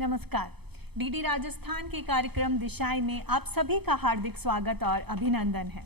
नमस्कार। डीडी राजस्थान के कार्यक्रम दिशाएं में आप सभी का हार्दिक स्वागत और अभिनंदन है।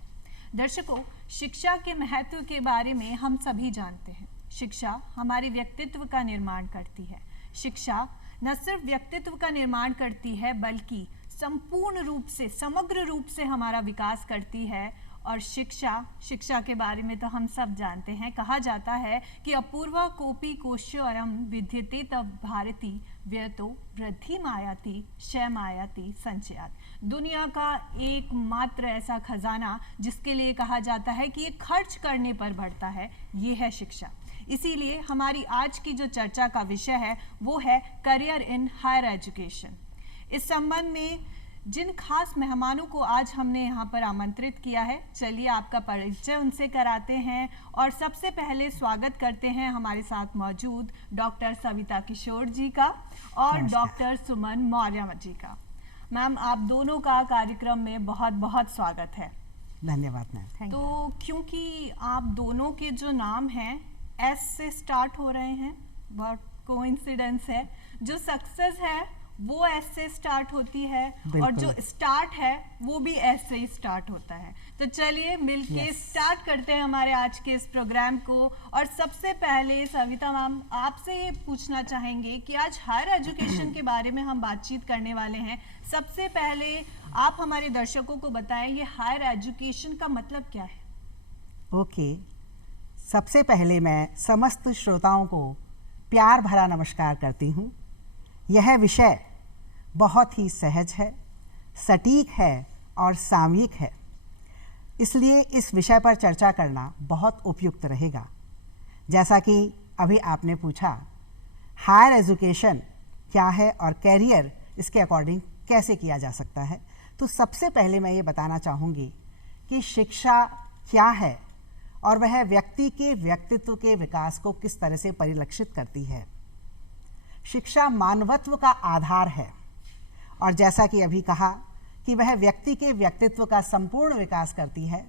दर्शकों, शिक्षा के महत्व के बारे में हम सभी जानते हैं। शिक्षा हमारे व्यक्तित्व का निर्माण करती है। शिक्षा न सिर्फ व्यक्तित्व का निर्माण करती है बल्कि संपूर्ण रूप से, समग्र रूप से हमारा विकास करती है। और शिक्षा के बारे में तो हम सब जानते हैं। कहा जाता है कि अपूर्वा कोपि कोशोऽयं विद्यते तब भारती व्यतो वृद्धि मायाति क्षयमायाति संचयात्। दुनिया का एकमात्र ऐसा खजाना जिसके लिए कहा जाता है कि ये खर्च करने पर बढ़ता है, ये है शिक्षा। इसीलिए हमारी आज की जो चर्चा का विषय है वो है करियर इन हायर एजुकेशन। इस संबंध में जिन खास मेहमानों को आज हमने यहाँ पर आमंत्रित किया है, चलिए आपका परिचय उनसे कराते हैं। और सबसे पहले स्वागत करते हैं हमारे साथ मौजूद डॉक्टर सविता किशोर जी का और डॉक्टर सुमन मौर्य जी का। मैम, आप दोनों का कार्यक्रम में बहुत बहुत स्वागत है। धन्यवाद मैम। तो क्योंकि आप दोनों के जो नाम हैं एस से स्टार्ट हो रहे हैं, बहुत कोइंसिडेंस है। जो सक्सेस है वो एस से स्टार्ट होती है और जो स्टार्ट है वो भी एस से ही स्टार्ट होता है। तो चलिए मिलके स्टार्ट करते हैं हमारे आज के इस प्रोग्राम को। और सबसे पहले सविता मैम, आपसे ये पूछना चाहेंगे कि आज हायर एजुकेशन के बारे में हम बातचीत करने वाले हैं। सबसे पहले आप हमारे दर्शकों को बताएं, ये हायर एजुकेशन का मतलब क्या है? ओके, सबसे पहले मैं समस्त श्रोताओं को प्यार भरा नमस्कार करती हूँ। यह विषय बहुत ही सहज है, सटीक है और सामयिक है, इसलिए इस विषय पर चर्चा करना बहुत उपयुक्त रहेगा। जैसा कि अभी आपने पूछा, हायर एजुकेशन क्या है और कैरियर इसके अकॉर्डिंग कैसे किया जा सकता है, तो सबसे पहले मैं ये बताना चाहूँगी कि शिक्षा क्या है और वह व्यक्ति के व्यक्तित्व के विकास को किस तरह से परिलक्षित करती है। शिक्षा मानवत्व का आधार है और जैसा कि अभी कहा कि वह व्यक्ति के व्यक्तित्व का संपूर्ण विकास करती है,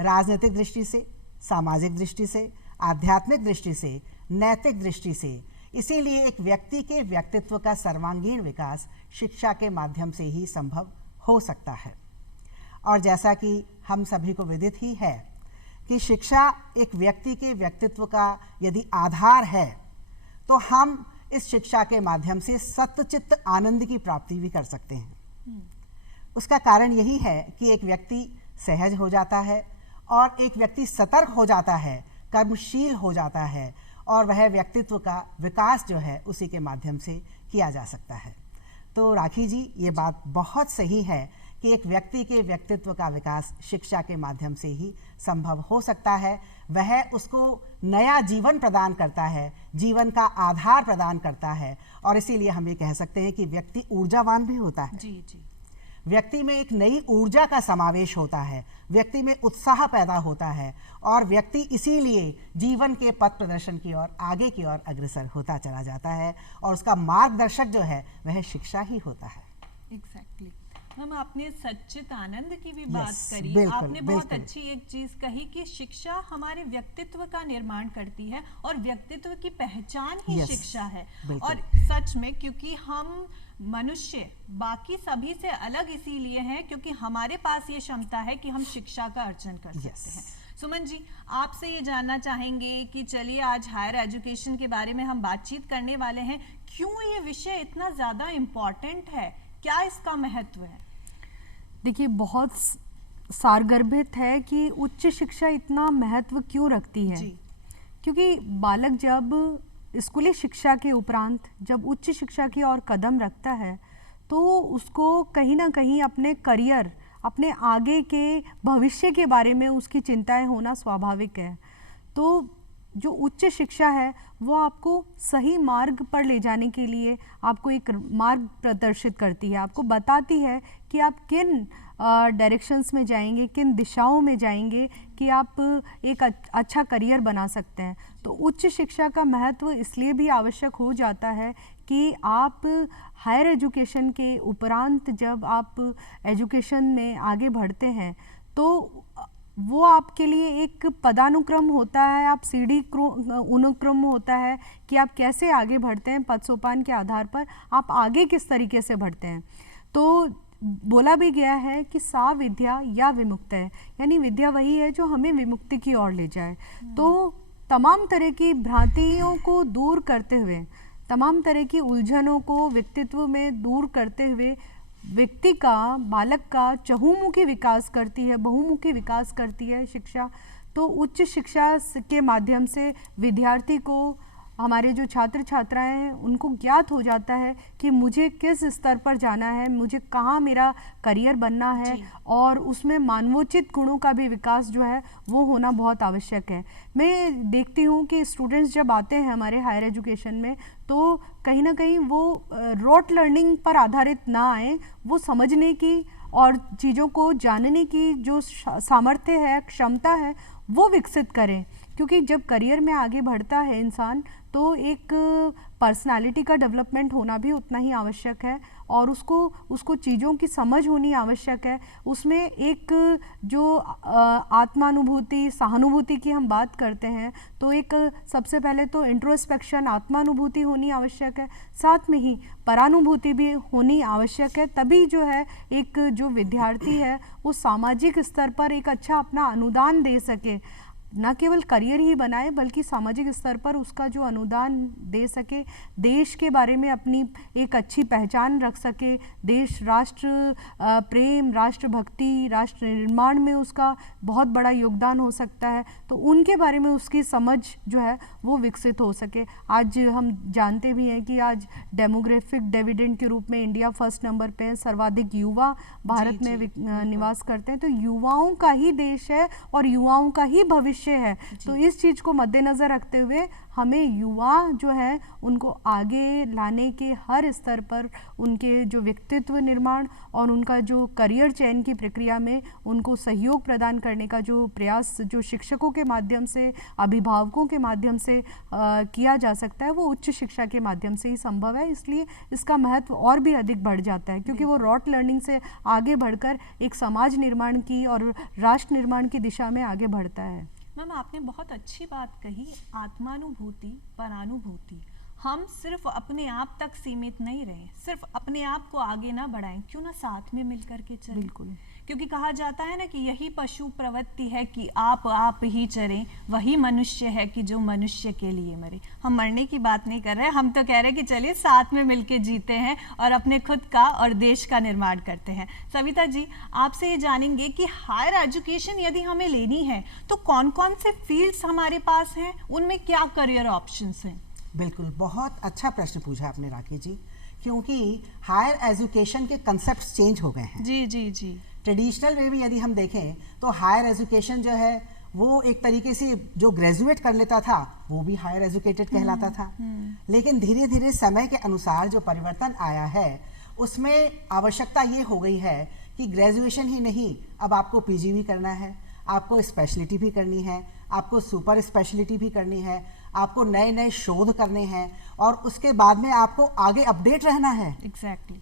राजनीतिक दृष्टि से, सामाजिक दृष्टि से, आध्यात्मिक दृष्टि से, नैतिक दृष्टि से। इसीलिए एक व्यक्ति के व्यक्तित्व का सर्वांगीण विकास शिक्षा के माध्यम से ही संभव हो सकता है। और जैसा कि हम सभी को विदित ही है कि शिक्षा एक व्यक्ति के व्यक्तित्व का यदि आधार है तो हम इस शिक्षा के माध्यम से सत्चित्त आनंद की प्राप्ति भी कर सकते हैं। उसका कारण यही है कि एक व्यक्ति सहज हो जाता है और एक व्यक्ति सतर्क हो जाता है, कर्मशील हो जाता है और वह व्यक्तित्व का विकास जो है उसी के माध्यम से किया जा सकता है। तो राखी जी, ये बात बहुत सही है कि एक व्यक्ति के व्यक्तित्व का विकास शिक्षा के माध्यम से ही संभव हो सकता है। वह उसको नया जीवन प्रदान करता है, जीवन का आधार प्रदान करता है और इसीलिए हम ये कह सकते हैं कि व्यक्ति ऊर्जावान भी होता है। जी जी। व्यक्ति में एक नई ऊर्जा का समावेश होता है, व्यक्ति में उत्साह पैदा होता है और व्यक्ति इसीलिए जीवन के पथ प्रदर्शन की ओर, आगे की ओर अग्रसर होता चला जाता है और उसका मार्गदर्शक जो है वह शिक्षा ही होता है। एग्जैक्टली। मैम, आपने सच्चित आनंद की भी बात करी। आपने बहुत अच्छी एक चीज कही कि शिक्षा हमारे व्यक्तित्व का निर्माण करती है और व्यक्तित्व की पहचान ही शिक्षा है। और सच में, क्योंकि हम मनुष्य बाकी सभी से अलग इसीलिए हैं क्योंकि हमारे पास ये क्षमता है कि हम शिक्षा का अर्जन कर सकते हैं। सुमन जी, आपसे ये जानना चाहेंगे कि चलिए आज हायर एजुकेशन के बारे में हम बातचीत करने वाले हैं। क्यों ये विषय इतना ज़्यादा इम्पॉर्टेंट है? क्या इसका महत्व है? देखिए, बहुत सारगर्भित है कि उच्च शिक्षा इतना महत्व क्यों रखती है। क्योंकि बालक जब स्कूली शिक्षा के उपरांत जब उच्च शिक्षा की ओर कदम रखता है तो उसको कहीं ना कहीं अपने करियर, अपने आगे के भविष्य के बारे में उसकी चिंताएं होना स्वाभाविक है। तो जो उच्च शिक्षा है वो आपको सही मार्ग पर ले जाने के लिए आपको एक मार्ग प्रदर्शित करती है, आपको बताती है कि आप किन डायरेक्शंस में जाएंगे, किन दिशाओं में जाएंगे कि आप एक अच्छा करियर बना सकते हैं। तो उच्च शिक्षा का महत्व इसलिए भी आवश्यक हो जाता है कि आप हायर एजुकेशन के उपरांत जब आप एजुकेशन में आगे बढ़ते हैं तो वो आपके लिए एक पदानुक्रम होता है, आप सीढ़ी अनुक्रम होता है कि आप कैसे आगे बढ़ते हैं, पद सोपान के आधार पर आप आगे किस तरीके से बढ़ते हैं। तो बोला भी गया है कि सा विद्या या विमुक्त है, यानी विद्या वही है जो हमें विमुक्ति की ओर ले जाए। तो तमाम तरह की भ्रांतियों को दूर करते हुए, तमाम तरह की उलझनों को व्यक्तित्व में दूर करते हुए व्यक्ति का, बालक का चहुमुखी विकास करती है, बहुमुखी विकास करती है शिक्षा। तो उच्च शिक्षा के माध्यम से विद्यार्थी को, हमारे जो छात्र छात्राएं हैं, उनको ज्ञात हो जाता है कि मुझे किस स्तर पर जाना है, मुझे कहाँ मेरा करियर बनना है, और उसमें मानवोचित गुणों का भी विकास जो है वो होना बहुत आवश्यक है। मैं देखती हूँ कि स्टूडेंट्स जब आते हैं हमारे हायर एजुकेशन में, तो कहीं ना कहीं वो रोट लर्निंग पर आधारित ना आए, वो समझने की और चीज़ों को जानने की जो सामर्थ्य है, क्षमता है, वो विकसित करें। क्योंकि जब करियर में आगे बढ़ता है इंसान, तो एक पर्सनालिटी का डेवलपमेंट होना भी उतना ही आवश्यक है, और उसको चीज़ों की समझ होनी आवश्यक है। उसमें एक जो आत्मानुभूति, सहानुभूति की हम बात करते हैं, तो एक सबसे पहले तो इंट्रोस्पेक्शन, आत्मानुभूति होनी आवश्यक है, साथ में ही परानुभूति भी होनी आवश्यक है। तभी जो है एक जो विद्यार्थी है वो सामाजिक स्तर पर एक अच्छा अपना अनुदान दे सके, न केवल करियर ही बनाए बल्कि सामाजिक स्तर पर उसका जो अनुदान दे सके, देश के बारे में अपनी एक अच्छी पहचान रख सके, देश राष्ट्र प्रेम, राष्ट्रभक्ति, राष्ट्र निर्माण में उसका बहुत बड़ा योगदान हो सकता है। तो उनके बारे में उसकी समझ जो है वो विकसित हो सके। आज हम जानते भी हैं कि आज डेमोग्राफिक डिविडेंड के रूप में इंडिया फर्स्ट नंबर पे है, सर्वाधिक युवा भारत में निवास करते हैं। तो युवाओं का ही देश है और युवाओं का ही भविष्य है। तो इस चीज को मद्देनजर रखते हुए हमें युवा जो है उनको आगे लाने के हर स्तर पर उनके जो व्यक्तित्व निर्माण और उनका जो करियर चयन की प्रक्रिया में उनको सहयोग प्रदान करने का जो प्रयास जो शिक्षकों के माध्यम से, अभिभावकों के माध्यम से किया जा सकता है, वो उच्च शिक्षा के माध्यम से ही संभव है। इसलिए इसका महत्व और भी अधिक बढ़ जाता है, क्योंकि वो रॉट लर्निंग से आगे बढ़कर एक समाज निर्माण की और राष्ट्र निर्माण की दिशा में आगे बढ़ता है। मैम, आपने बहुत अच्छी बात कही, आत्मानुभूति, परानुभूति। हम सिर्फ अपने आप तक सीमित नहीं रहें, सिर्फ अपने आप को आगे ना बढ़ाएं, क्यों ना साथ में मिलकर के चलें। बिल्कुल, क्योंकि कहा जाता है ना कि यही पशु प्रवृत्ति है कि आप ही चरें, वही मनुष्य है कि जो मनुष्य के लिए मरे। हम मरने की बात नहीं कर रहे, हम तो कह रहे हैं कि चलिए साथ में मिलके जीते हैं और अपने खुद का और देश का निर्माण करते हैं। सविता जी, आपसे ये जानेंगे कि हायर एजुकेशन यदि हमें लेनी है तो कौन कौन से फील्ड्स हमारे पास हैं, उनमें क्या करियर ऑप्शंस हैं? बिल्कुल, बहुत अच्छा प्रश्न पूछा आपने राखी जी, क्योंकि हायर एजुकेशन के कंसेप्ट चेंज हो गए हैं। जी जी जी। ट्रेडिशनल वे भी यदि हम देखें तो हायर एजुकेशन जो है वो एक तरीके से जो ग्रेजुएट कर लेता था वो भी हायर एजुकेटेड कहलाता था। लेकिन धीरे धीरे समय के अनुसार जो परिवर्तन आया है उसमें आवश्यकता ये हो गई है कि ग्रेजुएशन ही नहीं, अब आपको पीजी भी करना है, आपको स्पेशलिटी भी करनी है, आपको सुपर स्पेशलिटी भी करनी है, आपको नए नए शोध करने हैं, और उसके बाद में आपको आगे अपडेट रहना है,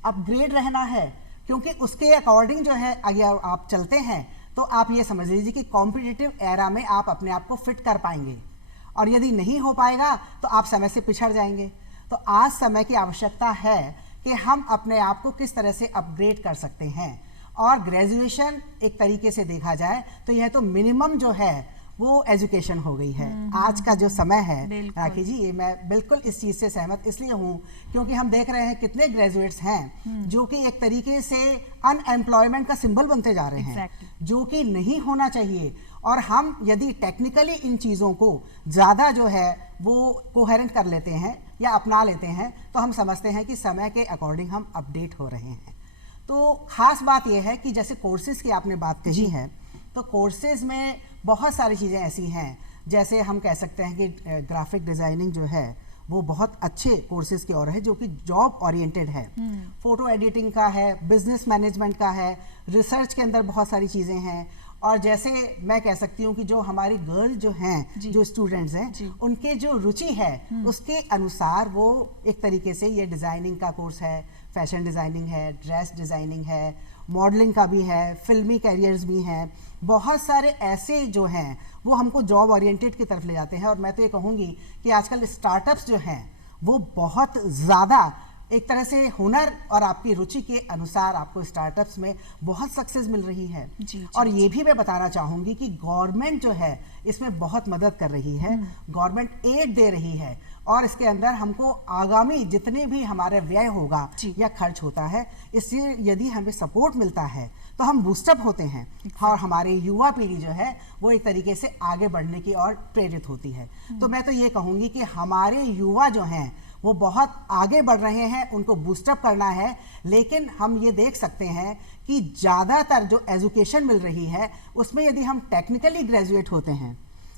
अपग्रेड रहना है, क्योंकि उसके अकॉर्डिंग जो है अगर आप चलते हैं तो आप ये समझ लीजिए कि कॉम्पिटिटिव एरा में आप अपने आप को फिट कर पाएंगे, और यदि नहीं हो पाएगा तो आप समय से पिछड़ जाएंगे। तो आज समय की आवश्यकता है कि हम अपने आप को किस तरह से अपग्रेड कर सकते हैं, और ग्रेजुएशन एक तरीके से देखा जाए तो यह तो मिनिमम जो है वो एजुकेशन हो गई है आज का जो समय है। राखी जी, ये मैं बिल्कुल इस चीज़ से सहमत इसलिए हूँ क्योंकि हम देख रहे हैं कितने ग्रेजुएट्स हैं जो कि एक तरीके से अनएम्प्लॉयमेंट का सिंबल बनते जा रहे हैं, जो कि नहीं होना चाहिए। और हम यदि टेक्निकली इन चीज़ों को ज़्यादा जो है वो कोहेरेंट कर लेते हैं या अपना लेते हैं तो हम समझते हैं कि समय के अकॉर्डिंग हम अपडेट हो रहे हैं। तो ख़ास बात यह है कि जैसे कोर्सेज़ की आपने बात कही है, तो कोर्सेज़ में बहुत सारी चीज़ें ऐसी हैं, जैसे हम कह सकते हैं कि ग्राफिक डिज़ाइनिंग जो है वो बहुत अच्छे कोर्सेज की ओर है, जो कि जॉब ओरिएंटेड है। फोटो एडिटिंग का है, बिजनेस मैनेजमेंट का है, रिसर्च के अंदर बहुत सारी चीज़ें हैं। और जैसे मैं कह सकती हूँ कि जो हमारी गर्ल जो हैं, जो स्टूडेंट्स हैं, उनके जो रुचि है उसके अनुसार वो एक तरीके से ये डिज़ाइनिंग का कोर्स है, फैशन डिज़ाइनिंग है, ड्रेस डिज़ाइनिंग है, मॉडलिंग का भी है, फिल्मी कैरियर्स भी हैं, बहुत सारे ऐसे जो हैं वो हमको जॉब ओरिएंटेड की तरफ ले जाते हैं। और मैं तो ये कहूँगी कि आजकल स्टार्टअप्स जो हैं वो बहुत ज़्यादा एक तरह से हुनर और आपकी रुचि के अनुसार आपको स्टार्टअप्स में बहुत सक्सेस मिल रही है। और ये भी मैं बताना चाहूँगी कि गवर्नमेंट जो है इसमें बहुत मदद कर रही है, गवर्नमेंट एड दे रही है और इसके अंदर हमको आगामी जितने भी हमारे व्यय होगा या खर्च होता है, इससे यदि हमें सपोर्ट मिलता है तो हम बूस्टअप होते हैं और हमारी युवा पीढ़ी जो है वो एक तरीके से आगे बढ़ने की ओर प्रेरित होती है। तो मैं तो ये कहूँगी कि हमारे युवा जो हैं वो बहुत आगे बढ़ रहे हैं, उनको बूस्टअप करना है। लेकिन हम ये देख सकते हैं कि ज़्यादातर जो एजुकेशन मिल रही है उसमें यदि हम टेक्निकली ग्रेजुएट होते हैं,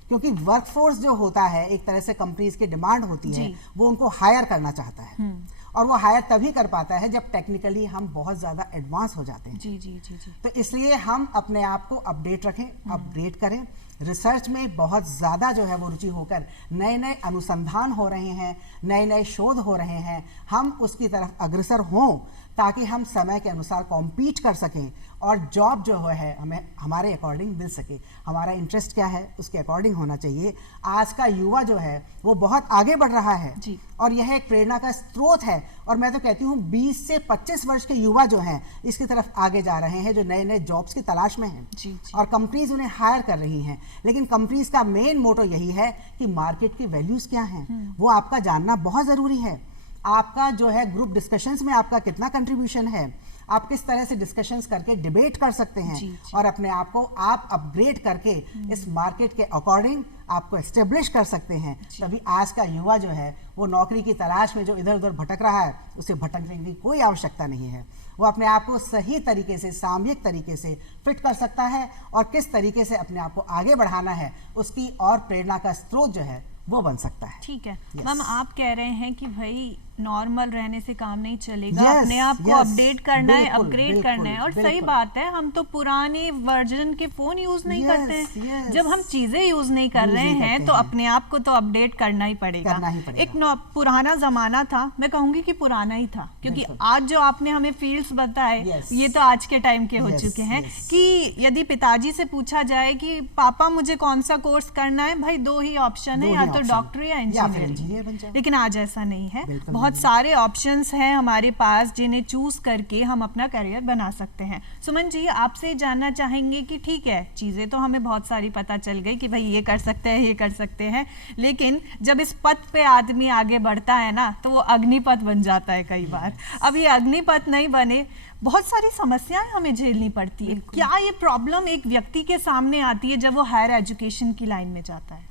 क्योंकि वर्कफोर्स जो होता है एक तरह से कंपनीज की डिमांड होती है, वो उनको हायर करना चाहता है और वो हायर तभी कर पाता है जब टेक्निकली हम बहुत ज़्यादा एडवांस हो जाते हैं। जी। तो इसलिए हम अपने आप को अपडेट रखें, अपडेट करें। रिसर्च में बहुत ज़्यादा जो है वो रुचि होकर नए नए अनुसंधान हो रहे हैं, नए नए शोध हो रहे हैं, हम उसकी तरफ अग्रसर हों ताकि हम समय के अनुसार कॉम्पीट कर सकें और जॉब जो है हमें हमारे अकॉर्डिंग मिल सके। हमारा इंटरेस्ट क्या है उसके अकॉर्डिंग होना चाहिए। आज का युवा जो है वो बहुत आगे बढ़ रहा है और यह एक प्रेरणा का स्रोत है। और मैं तो कहती हूँ 20 से 25 वर्ष के युवा जो हैं इसकी तरफ आगे जा रहे हैं, जो नए नए जॉब्स की तलाश में हैं और कंपनीज उन्हें हायर कर रही हैं। लेकिन कंपनीज का मेन मोटो यही है कि मार्केट की वैल्यूज़ क्या हैं वो आपका जानना बहुत ज़रूरी है। आपका जो है ग्रुप डिस्कशंस में आपका कितना कंट्रीब्यूशन है, आप किस तरह से डिस्कशंस करके डिबेट कर सकते हैं और अपने आप को आप अपग्रेड करके इस मार्केट के अकॉर्डिंग आपको एस्टेब्लिश कर सकते हैं। तभी आज का युवा जो है वो नौकरी की तलाश में जो इधर उधर भटक रहा है उसे भटकने की कोई आवश्यकता नहीं है। वो अपने आप को सही तरीके से, सामयिक तरीके से फिट कर सकता है और किस तरीके से अपने आप को आगे बढ़ाना है उसकी और प्रेरणा का स्रोत जो है वो बन सकता है। ठीक है मैम, आप कह रहे हैं कि भाई नॉर्मल रहने से काम नहीं चलेगा, अपने आप को अपडेट करना है, अपग्रेड करना है। और सही बात है, हम तो पुराने वर्जन के फोन यूज नहीं करते हैं। जब हम चीजें यूज नहीं कर रहे हैं तो अपने आप को तो अपडेट करना ही पड़ेगा। एक पुराना जमाना था, मैं कहूंगी कि पुराना ही था, क्योंकि आज जो आपने हमें फील्ड्स बताए ये तो आज के टाइम के हो चुके हैं। कि यदि पिताजी से पूछा जाए कि पापा मुझे कौन सा कोर्स करना है, भाई दो ही ऑप्शन है, या तो डॉक्टर या इंजीनियर। लेकिन आज ऐसा नहीं है, बहुत सारे ऑप्शंस हैं हमारे पास जिन्हें चूज करके हम अपना करियर बना सकते हैं। सुमन जी, आपसे जानना चाहेंगे कि ठीक है, चीजें तो हमें बहुत सारी पता चल गई कि भाई ये कर सकते हैं, ये कर सकते हैं, लेकिन जब इस पथ पे आदमी आगे बढ़ता है ना तो वो अग्निपथ बन जाता है कई बार। अब ये अग्निपथ नहीं बने, बहुत सारी समस्याएं हमें झेलनी पड़ती है। क्या ये प्रॉब्लम एक व्यक्ति के सामने आती है जब वो हायर एजुकेशन की लाइन में जाता है?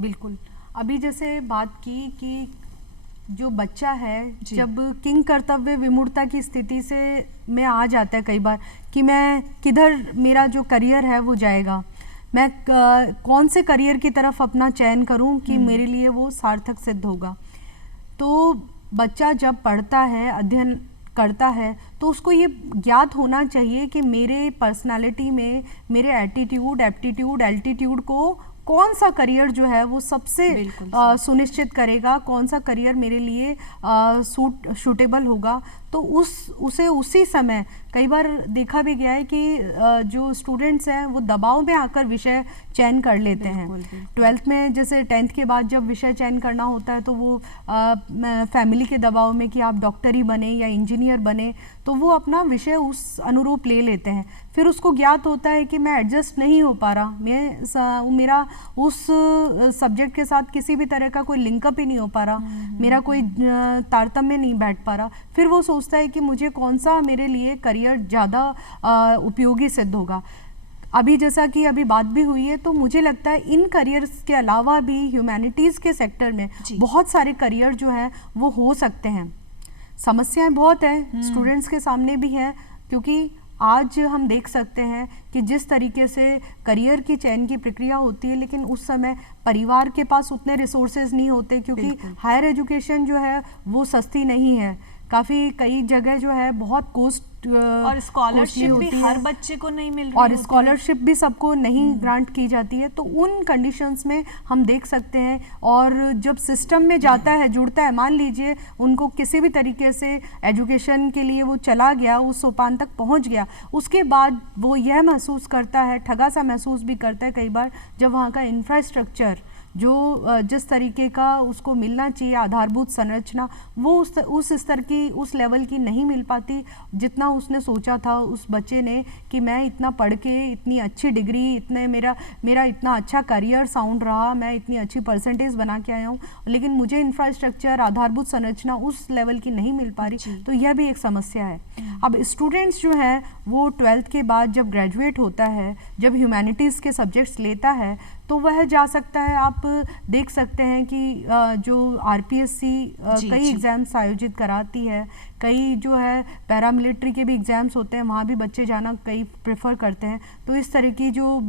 बिल्कुल, अभी जैसे बात की कि जो बच्चा है जब किंग कर्तव्य विमूढ़ता की स्थिति से में आ जाता है कई बार कि मैं किधर मेरा जो करियर है वो जाएगा, मैं कौन से करियर की तरफ अपना चयन करूं कि मेरे लिए वो सार्थक सिद्ध होगा। तो बच्चा जब पढ़ता है, अध्ययन करता है, तो उसको ये ज्ञात होना चाहिए कि मेरे पर्सनालिटी में, मेरे एटीट्यूड, एप्टीट्यूड, एल्टीट्यूड को कौन सा करियर जो है वो सबसे सुनिश्चित करेगा, कौन सा करियर मेरे लिए सूटेबल होगा। तो उसे उसी समय कई बार देखा भी गया है कि जो स्टूडेंट्स हैं वो दबाव में आकर विषय चयन कर लेते हैं। 12th में जैसे 10th के बाद जब विषय चयन करना होता है तो वो फैमिली के दबाव में कि आप डॉक्टर ही बने या इंजीनियर बने, तो वो अपना विषय उस अनुरूप ले लेते हैं। फिर उसको ज्ञात होता है कि मैं एडजस्ट नहीं हो पा रहा, मेरा उस सब्जेक्ट के साथ किसी भी तरह का कोई लिंकअप ही नहीं हो पा रहा, मेरा कोई तारतम्य नहीं बैठ पा रहा। फिर वो सोचता है कि मुझे कौन सा मेरे लिए करियर ज़्यादा उपयोगी सिद्ध होगा। अभी जैसा कि अभी बात भी हुई है, तो मुझे लगता है इन करियर्स के अलावा भी ह्यूमैनिटीज़ के सेक्टर में बहुत सारे करियर जो हैं वो हो सकते हैं। समस्याएं बहुत हैं, स्टूडेंट्स के सामने भी है, क्योंकि आज हम देख सकते हैं कि जिस तरीके से करियर की चयन की प्रक्रिया होती है, लेकिन उस समय परिवार के पास उतने रिसोर्सेज नहीं होते, क्योंकि हायर एजुकेशन जो है वो सस्ती नहीं है। काफ़ी कई जगह जो है बहुत कोस्ट और स्कॉलरशिप भी हर बच्चे को नहीं मिल रही और स्कॉलरशिप भी सबको नहीं ग्रांट की जाती है। तो उन कंडीशंस में हम देख सकते हैं, और जब सिस्टम में जाता है, जुड़ता है, मान लीजिए उनको किसी भी तरीके से एजुकेशन के लिए वो चला गया, उस सोपान तक पहुंच गया, उसके बाद वो यह महसूस करता है, ठगा सा महसूस भी करता है कई बार, जब वहाँ का इंफ्रास्ट्रक्चर जो जिस तरीके का उसको मिलना चाहिए, आधारभूत संरचना, वो उस स्तर की, उस लेवल की नहीं मिल पाती जितना उसने सोचा था उस बच्चे ने कि मैं इतना पढ़ के इतनी अच्छी डिग्री, इतने मेरा इतना अच्छा करियर साउंड रहा, मैं इतनी अच्छी परसेंटेज बना के आया हूँ, लेकिन मुझे इंफ्रास्ट्रक्चर, आधारभूत संरचना उस लेवल की नहीं मिल पा रही। तो यह भी एक समस्या है। अब स्टूडेंट्स जो है वो 12th के बाद जब ग्रेजुएट होता है, जब ह्यूमैनिटीज़ के सब्जेक्ट्स लेता है, तो वह जा सकता है, आप देख सकते हैं कि जो आरपीएससी कई एग्ज़ाम्स आयोजित कराती है, कई जो है पैरामिलिट्री के भी एग्ज़ाम्स होते हैं, वहाँ भी बच्चे जाना कई प्रेफर करते हैं। तो इस तरह की जो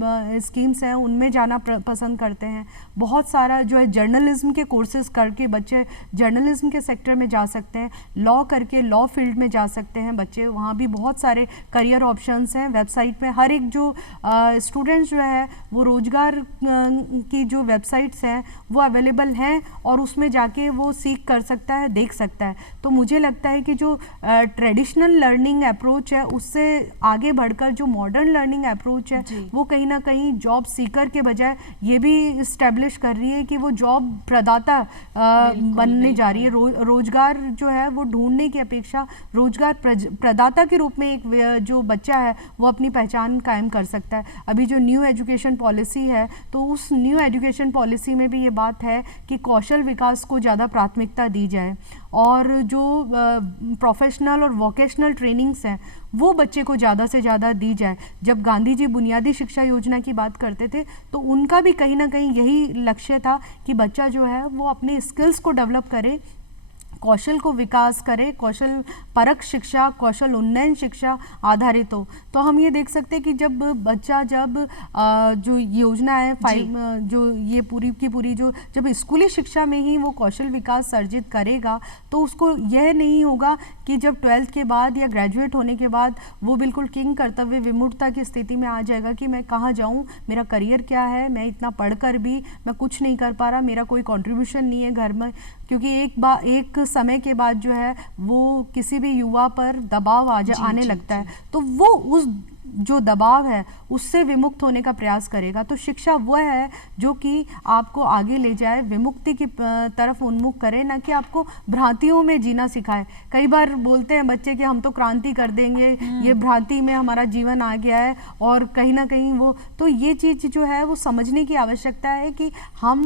स्कीम्स हैं उनमें जाना पसंद करते हैं। बहुत सारा जो है जर्नलिज्म के कोर्सेज करके बच्चे जर्नलिज्म के सेक्टर में जा सकते हैं, लॉ करके लॉ फील्ड में जा सकते हैं बच्चे, वहाँ भी बहुत सारे करियर ऑप्शंस हैं। वेबसाइट में हर एक जो स्टूडेंट्स जो है वो रोजगार की जो वेबसाइट्स हैं वो अवेलेबल हैं, और उसमें जाके वो सीख कर सकता है, देख सकता है। तो मुझे लगता है कि जो ट्रेडिशनल लर्निंग अप्रोच है उससे आगे बढ़कर जो मॉडर्न लर्निंग अप्रोच है वो कहीं ना कहीं जॉब सीकर के बजाय ये भी इस्टेब्लिश कर रही है कि वो जॉब प्रदाता बनने जा रही है। रोजगार जो है वो ढूंढने की अपेक्षा रोजगार प्रदाता के रूप में एक जो बच्चा है वो अपनी पहचान कायम कर सकता है। अभी जो न्यू एजुकेशन पॉलिसी है, तो उस न्यू एजुकेशन पॉलिसी में भी ये बात है कि कौशल विकास को ज़्यादा प्राथमिकता दी जाए, और जो प्रोफेशनल और वोकेशनल ट्रेनिंग्स हैं वो बच्चे को ज़्यादा से ज़्यादा दी जाए। जब गांधी जी बुनियादी शिक्षा योजना की बात करते थे तो उनका भी कहीं ना कहीं यही लक्ष्य था कि बच्चा जो है वो अपने स्किल्स को डेवलप करे, कौशल को विकास करे, कौशल परक शिक्षा, कौशल उन्नयन शिक्षा आधारित हो। तो हम ये देख सकते हैं कि जब बच्चा जो योजना है जो ये पूरी की पूरी जो जब स्कूली शिक्षा में ही वो कौशल विकास अर्जित करेगा, तो उसको यह नहीं होगा कि जब 12th के बाद या ग्रेजुएट होने के बाद वो बिल्कुल किंग कर्तव्य विमूढ़ता की स्थिति में आ जाएगा कि मैं कहाँ जाऊँ, मेरा करियर क्या है, मैं इतना पढ़कर भी मैं कुछ नहीं कर पा रहा, मेरा कोई कंट्रीब्यूशन नहीं है घर में। क्योंकि एक समय के बाद जो है वो किसी भी युवा पर दबाव आने लगता है, तो वो उस जो दबाव है उससे विमुक्त होने का प्रयास करेगा। तो शिक्षा वह है जो कि आपको आगे ले जाए, विमुक्ति की तरफ उन्मुख करे, ना कि आपको भ्रांतियों में जीना सिखाए। कई बार बोलते हैं बच्चे कि हम तो क्रांति कर देंगे, ये भ्रांति में हमारा जीवन आ गया है, और कहीं ना कहीं वो तो ये चीज़ जो है वो समझने की आवश्यकता है कि हम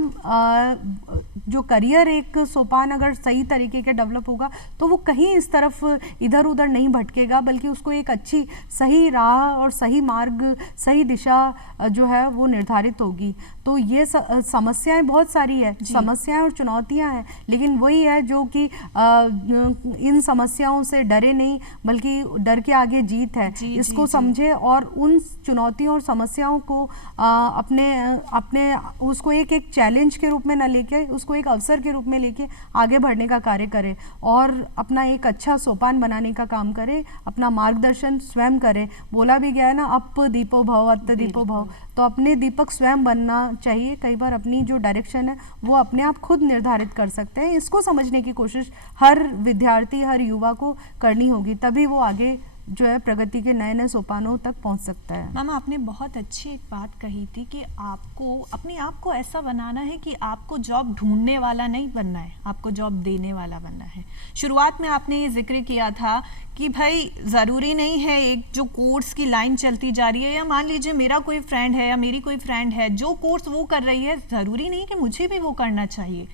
जो करियर एक सोपान अगर सही तरीके के डेवलप होगा तो वो कहीं इस तरफ इधर उधर नहीं भटकेगा, बल्कि उसको एक अच्छी सही राह और सही मार्ग, सही दिशा जो है वो निर्धारित होगी। तो ये समस्याएं बहुत सारी है, समस्याएं और चुनौतियां हैं, लेकिन वही है जो कि इन समस्याओं से डरे नहीं, बल्कि डर के आगे जीत है, इसको समझे और उन चुनौतियों और समस्याओं को अपने उसको एक चैलेंज के रूप में न लेके उसको एक अवसर के रूप में लेके आगे बढ़ने का कार्य करे, और अपना एक अच्छा सोपान बनाने का काम करे, अपना मार्गदर्शन स्वयं करे। बोला भी गया है ना, अप दीपो भव अत्त दीपो भव, तो अपने दीपक स्वयं बनना चाहिए। कई बार अपनी जो डायरेक्शन है वो अपने आप खुद निर्धारित कर सकते हैं। इसको समझने की कोशिश हर विद्यार्थी, हर युवा को करनी होगी, तभी वो आगे जो है प्रगति के नए नए सोपानों तक पहुंच सकता है। मैम, आपने बहुत अच्छी एक बात कही थी कि आपको अपने आप को ऐसा बनाना है कि आपको जॉब ढूंढने वाला नहीं बनना है, आपको जॉब देने वाला बनना है। शुरुआत में आपने ये जिक्र किया था कि भाई ज़रूरी नहीं है एक जो कोर्स की लाइन चलती जा रही है, या मान लीजिए मेरा कोई फ्रेंड है या मेरी कोई फ्रेंड है जो कोर्स वो कर रही है, ज़रूरी नहीं कि मुझे भी वो करना चाहिए,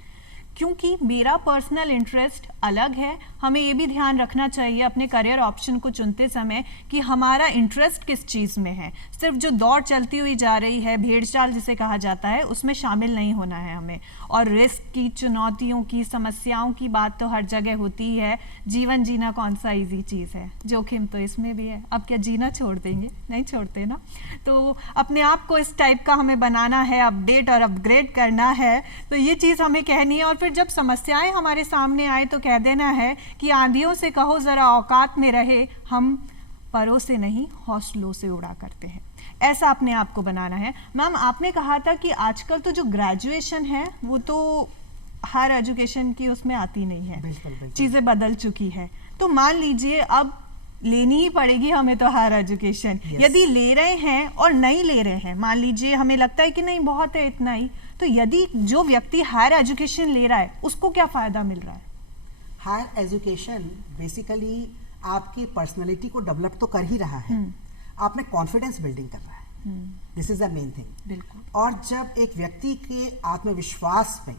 क्योंकि मेरा पर्सनल इंटरेस्ट अलग है। हमें ये भी ध्यान रखना चाहिए अपने करियर ऑप्शन को चुनते समय कि हमारा इंटरेस्ट किस चीज़ में है। सिर्फ जो दौड़ चलती हुई जा रही है, भेड़चाल जिसे कहा जाता है, उसमें शामिल नहीं होना है हमें। और रिस्क की, चुनौतियों की, समस्याओं की बात तो हर जगह होती ही है। जीवन जीना कौन सा इजी चीज़ है, जोखिम तो इसमें भी है। अब क्या जीना छोड़ देंगे? नहीं छोड़ते ना। तो अपने आप को इस टाइप का हमें बनाना है, अपडेट और अपग्रेड करना है, तो ये चीज़ हमें कहनी है। और फिर जब समस्याएं हमारे सामने आए तो कह देना है कि आंधियों से कहो जरा औकात में रहे, हम परों से नहीं हौसलों से उड़ा करते हैं। ऐसा अपने आप को बनाना है। मैम, आपने कहा था कि आजकल तो जो ग्रेजुएशन है वो तो हायर एजुकेशन की उसमें आती नहीं है, बिल्कुल, बिल्कुल। चीज़ें बदल चुकी है। तो मान लीजिए अब लेनी ही पड़ेगी हमें तो हायर एजुकेशन। यदि ले रहे हैं और नहीं ले रहे हैं, मान लीजिए हमें लगता है कि नहीं बहुत है इतना ही, तो यदि जो व्यक्ति हायर एजुकेशन ले रहा है उसको क्या फ़ायदा मिल रहा है? हायर एजुकेशन बेसिकली आपकी पर्सनैलिटी को डेवलप तो कर ही रहा है, आप में कॉन्फिडेंस बिल्डिंग कर रहा है। This is the main thing. बिल्कुल। और जब एक व्यक्ति के आत्मविश्वास में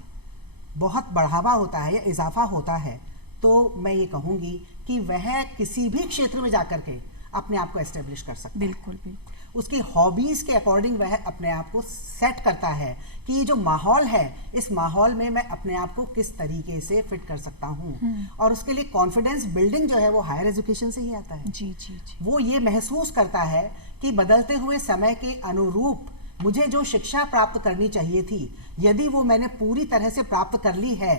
बहुत बढ़ावा होता है या इजाफा होता है, तो मैं ये कहूँगी कि वह किसी भी क्षेत्र में जाकर के अपने आप को एस्टेब्लिश कर सकता है। बिल्कुल बिल्कुल। उसकी हॉबीज़ के अकॉर्डिंग वह अपने आप को सेट करता है कि ये जो माहौल है, इस माहौल में मैं अपने आप को किस तरीके से फिट कर सकता हूँ। और उसके लिए कॉन्फिडेंस बिल्डिंग जो है वो हायर एजुकेशन से ही आता है। जी जी जी। वो ये महसूस करता है कि बदलते हुए समय के अनुरूप मुझे जो शिक्षा प्राप्त करनी चाहिए थी, यदि वो मैंने पूरी तरह से प्राप्त कर ली है,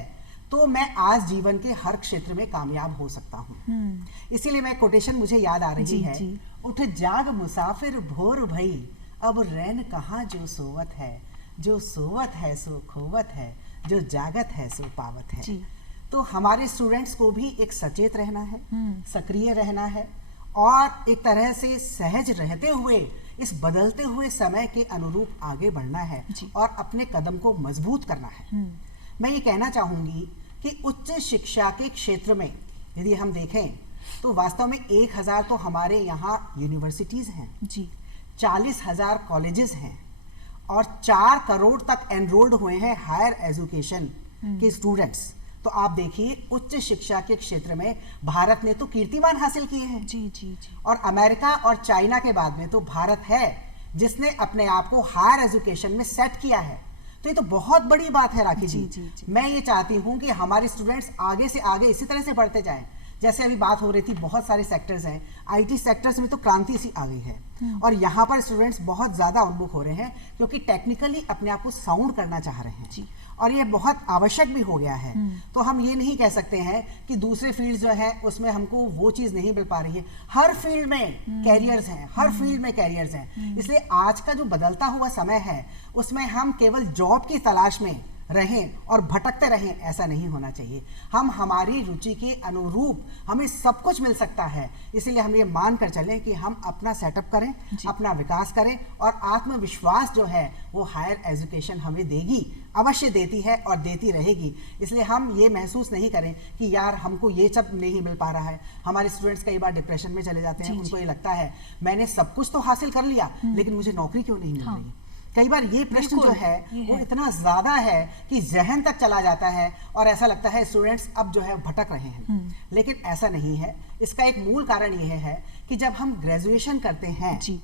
तो मैं आज जीवन के हर क्षेत्र में कामयाब हो सकता हूँ। इसीलिए मैं कोटेशन मुझे याद आ रही है, उठ जाग मुसाफिर भोर भई, अब रैन कहाँ जो सोवत है, जो सोवत है सो खोवत है, जो जागत है सो पावत है। तो हमारे स्टूडेंट्स को भी एक सचेत रहना है, सक्रिय रहना है और एक तरह से सहज रहते हुए इस बदलते हुए समय के अनुरूप आगे बढ़ना है और अपने कदम को मजबूत करना है। मैं ये कहना चाहूँगी कि उच्च शिक्षा के क्षेत्र में यदि हम देखें तो वास्तव में 1000 तो हमारे यहाँ यूनिवर्सिटीज़ हैं जी, 40,000 कॉलेजेस हैं और 4 करोड़ तक एनरोल्ड हुए हैं हायर एजुकेशन के स्टूडेंट्स। तो आप देखिए उच्च शिक्षा के क्षेत्र में भारत ने तो कीर्तिमान हासिल किए हैं। जी जी जी। और अमेरिका और चाइना के बाद में तो भारत है जिसने अपने आप को हायर एजुकेशन में सेट किया है। तो ये तो बहुत बड़ी बात है राखी जी। मैं ये चाहती हूँ कि हमारे स्टूडेंट्स आगे से आगे इसी तरह से बढ़ते जाएं। जैसे अभी बात हो रही थी, बहुत सारे सेक्टर्स हैं, आईटी सेक्टर्स में तो क्रांति सी आ गई है और यहाँ पर स्टूडेंट्स बहुत ज़्यादा उन्मुख हो रहे हैं क्योंकि टेक्निकली अपने आप को साउंड करना चाह रहे हैं जी। और ये बहुत आवश्यक भी हो गया है। तो हम ये नहीं कह सकते हैं कि दूसरे फील्ड जो है उसमें हमको वो चीज़ नहीं मिल पा रही है। हर फील्ड में कैरियर्स हैं, हर फील्ड में कैरियर्स हैं। इसलिए आज का जो बदलता हुआ समय है उसमें हम केवल जॉब की तलाश में रहें और भटकते रहें, ऐसा नहीं होना चाहिए। हम हमारी रुचि के अनुरूप हमें सब कुछ मिल सकता है। इसीलिए हम ये मान कर चलें कि हम अपना सेटअप करें, अपना विकास करें और आत्मविश्वास जो है वो हायर एजुकेशन हमें देगी, अवश्य देती है और देती रहेगी। इसलिए हम ये महसूस नहीं करें कि यार हमको ये सब नहीं मिल पा रहा है। हमारे स्टूडेंट्स कई बार डिप्रेशन में चले जाते हैं, उनको ये लगता है मैंने सब कुछ तो हासिल कर लिया लेकिन मुझे नौकरी क्यों नहीं मिल रही। कई बार ये प्रश्न जो है वो इतना ज़्यादा है कि जहन तक चला जाता है और ऐसा लगता है स्टूडेंट्स अब जो है भटक रहे हैं। लेकिन ऐसा नहीं है। इसका एक मूल कारण ये है कि जब हम ग्रेजुएशन करते हैं जी,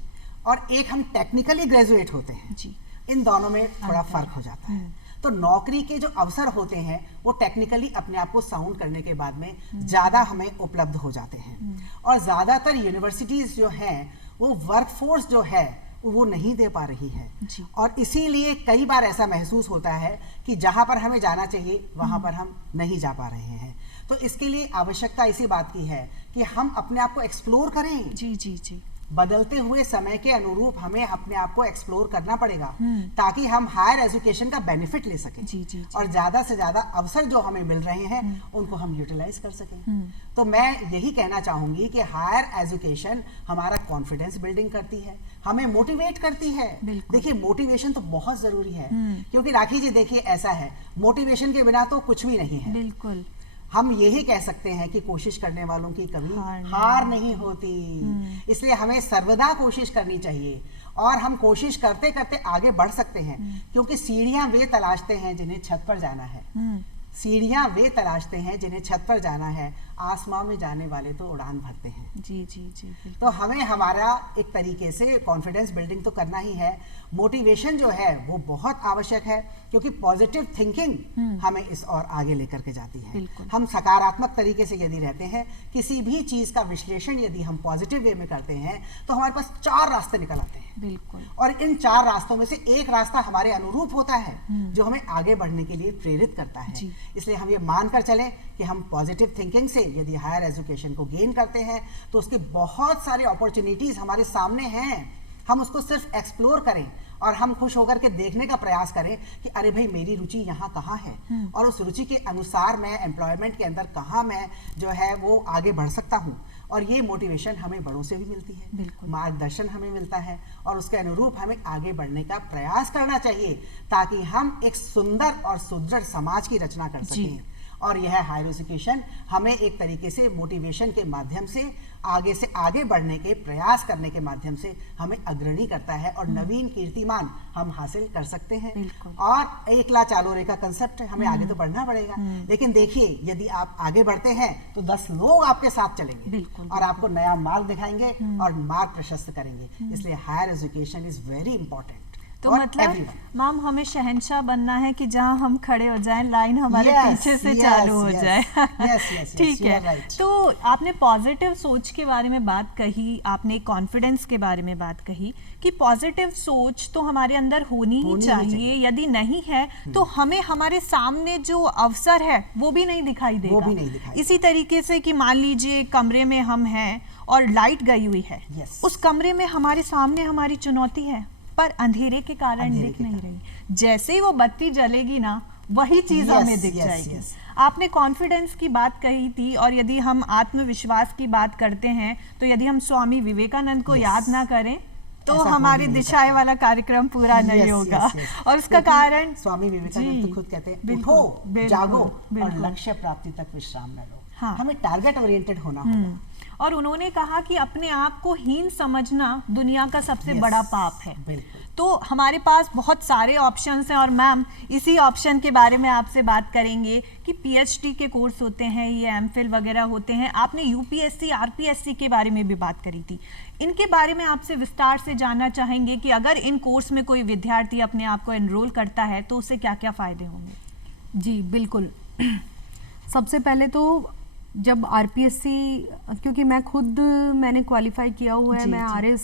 और एक हम टेक्निकली ग्रेजुएट होते हैं जी, इन दोनों में थोड़ा फर्क हो जाता है। तो नौकरी के जो अवसर होते हैं वो टेक्निकली अपने आप को साउंड करने के बाद में ज़्यादा हमें उपलब्ध हो जाते हैं। और ज़्यादातर यूनिवर्सिटीज़ जो हैं वो वर्कफोर्स जो है वो नहीं दे पा रही है और इसीलिए कई बार ऐसा महसूस होता है कि जहां पर हमें जाना चाहिए वहां पर हम नहीं जा पा रहे हैं। तो इसके लिए आवश्यकता इसी बात की है कि हम अपने आप को एक्सप्लोर करें। जी जी जी। बदलते हुए समय के अनुरूप हमें अपने आप को एक्सप्लोर करना पड़ेगा ताकि हम हायर एजुकेशन का बेनिफिट ले सकें जी। और ज़्यादा से ज़्यादा अवसर जो हमें मिल रहे हैं उनको हम यूटिलाइज कर सकें। तो मैं यही कहना चाहूँगी कि हायर एजुकेशन हमारा कॉन्फिडेंस बिल्डिंग करती है, हमें मोटिवेट करती है। देखिए मोटिवेशन तो बहुत ज़रूरी है क्योंकि राखी जी देखिए ऐसा है, मोटिवेशन के बिना तो कुछ भी नहीं है। बिल्कुल। हम यही कह सकते हैं कि कोशिश करने वालों की कभी हार नहीं होती। इसलिए हमें सर्वदा कोशिश करनी चाहिए और हम कोशिश करते करते आगे बढ़ सकते हैं क्योंकि सीढ़ियां वे तलाशते हैं जिन्हें छत पर जाना है। सीढ़ियां वे तलाशते हैं जिन्हें छत पर जाना है, आसमां में जाने वाले तो उड़ान भरते हैं। जी जी जी। तो हमें हमारा एक तरीके से कॉन्फिडेंस बिल्डिंग तो करना ही है। मोटिवेशन जो है वो बहुत आवश्यक है क्योंकि पॉजिटिव थिंकिंग हमें इस और आगे लेकर के जाती है। हम सकारात्मक तरीके से यदि रहते हैं, किसी भी चीज़ का विश्लेषण यदि हम पॉजिटिव वे में करते हैं तो हमारे पास 4 रास्ते निकल आते हैं। बिल्कुल। और इन 4 रास्तों में से एक रास्ता हमारे अनुरूप होता है जो हमें आगे बढ़ने के लिए प्रेरित करता है। इसलिए हम ये मानकर चलें कि हम पॉजिटिव थिंकिंग से यदि हायर एजुकेशन को गेन करते हैं तो उसके बहुत सारे अपॉर्चुनिटीज हमारे सामने हैं। हम उसको सिर्फ एक्सप्लोर करें और हम खुश होकर के देखने का प्रयास करें कि अरे भाई मेरी रुचि यहाँ कहाँ है और उस रुचि के अनुसार मैं एम्प्लॉयमेंट के अंदर कहाँ मैं जो है वो आगे बढ़ सकता हूँ। और ये मोटिवेशन हमें बड़ों से भी मिलती है, मार्गदर्शन हमें मिलता है और उसके अनुरूप हमें आगे बढ़ने का प्रयास करना चाहिए ताकि हम एक सुंदर और सुदृढ़ समाज की रचना कर सकें। और यह हायर एजुकेशन हमें एक तरीके से मोटिवेशन के माध्यम से आगे बढ़ने के प्रयास करने के माध्यम से हमें अग्रणी करता है और नवीन कीर्तिमान हम हासिल कर सकते हैं। और एकला चालो रे का कंसेप्ट है, हमें आगे तो बढ़ना पड़ेगा, लेकिन देखिए यदि आप आगे बढ़ते हैं तो 10 लोग आपके साथ चलेंगे और आपको नया मार्ग दिखाएंगे और मार्ग प्रशस्त करेंगे। इसलिए higher education is very important. तो मतलब मैम हमें शहंशाह बनना है कि जहां हम खड़े हो जाएं, लाइन हमारे पीछे से चालू हो जाए। ठीक है। तो आपने पॉजिटिव सोच के बारे में बात कही, आपने कॉन्फिडेंस के बारे में बात कही कि पॉजिटिव सोच तो हमारे अंदर होनी ही चाहिए। यदि नहीं है तो हमें हमारे सामने जो अवसर है वो भी नहीं दिखाई देगा। इसी तरीके से कि मान लीजिए कमरे में हम हैं और लाइट गई हुई है, उस कमरे में हमारे सामने हमारी चुनौती है पर अंधेरे के कारण दिख नहीं रही। जैसे ही वो बत्ती जलेगी ना वही चीज हमें दिख जाएगी। आपने कॉन्फिडेंस की बात कही थी और यदि हम आत्मविश्वास की बात करते हैं तो यदि हम स्वामी विवेकानंद को याद ना करें तो हमारी दिशाएं वाला कार्यक्रम पूरा नहीं होगा। और उसका कारण स्वामी विवेकानंद तो खुद कहते हैं उठो, जागो और लक्ष्य प्राप्ति तक विश्राम न लो। हमें टारगेट ओरिएंटेड होना होगा। और उन्होंने कहा कि अपने आप को हीन समझना दुनिया का सबसे बड़ा पाप है। तो हमारे पास बहुत सारे ऑप्शंस हैं और मैम इसी ऑप्शन के बारे में आपसे बात करेंगे कि पीएचडी के कोर्स होते हैं, ये एमफिल वगैरह होते हैं। आपने यूपीएससी आरपीएससी के बारे में भी बात करी थी, इनके बारे में आपसे विस्तार से जानना चाहेंगे कि अगर इन कोर्स में कोई विद्यार्थी अपने आप को एनरोल करता है तो उसे क्या क्या फ़ायदे होंगे। जी बिल्कुल। सबसे पहले तो जब आरपीएससी, क्योंकि मैंने क्वालिफाई किया हुआ है, मैं आरएस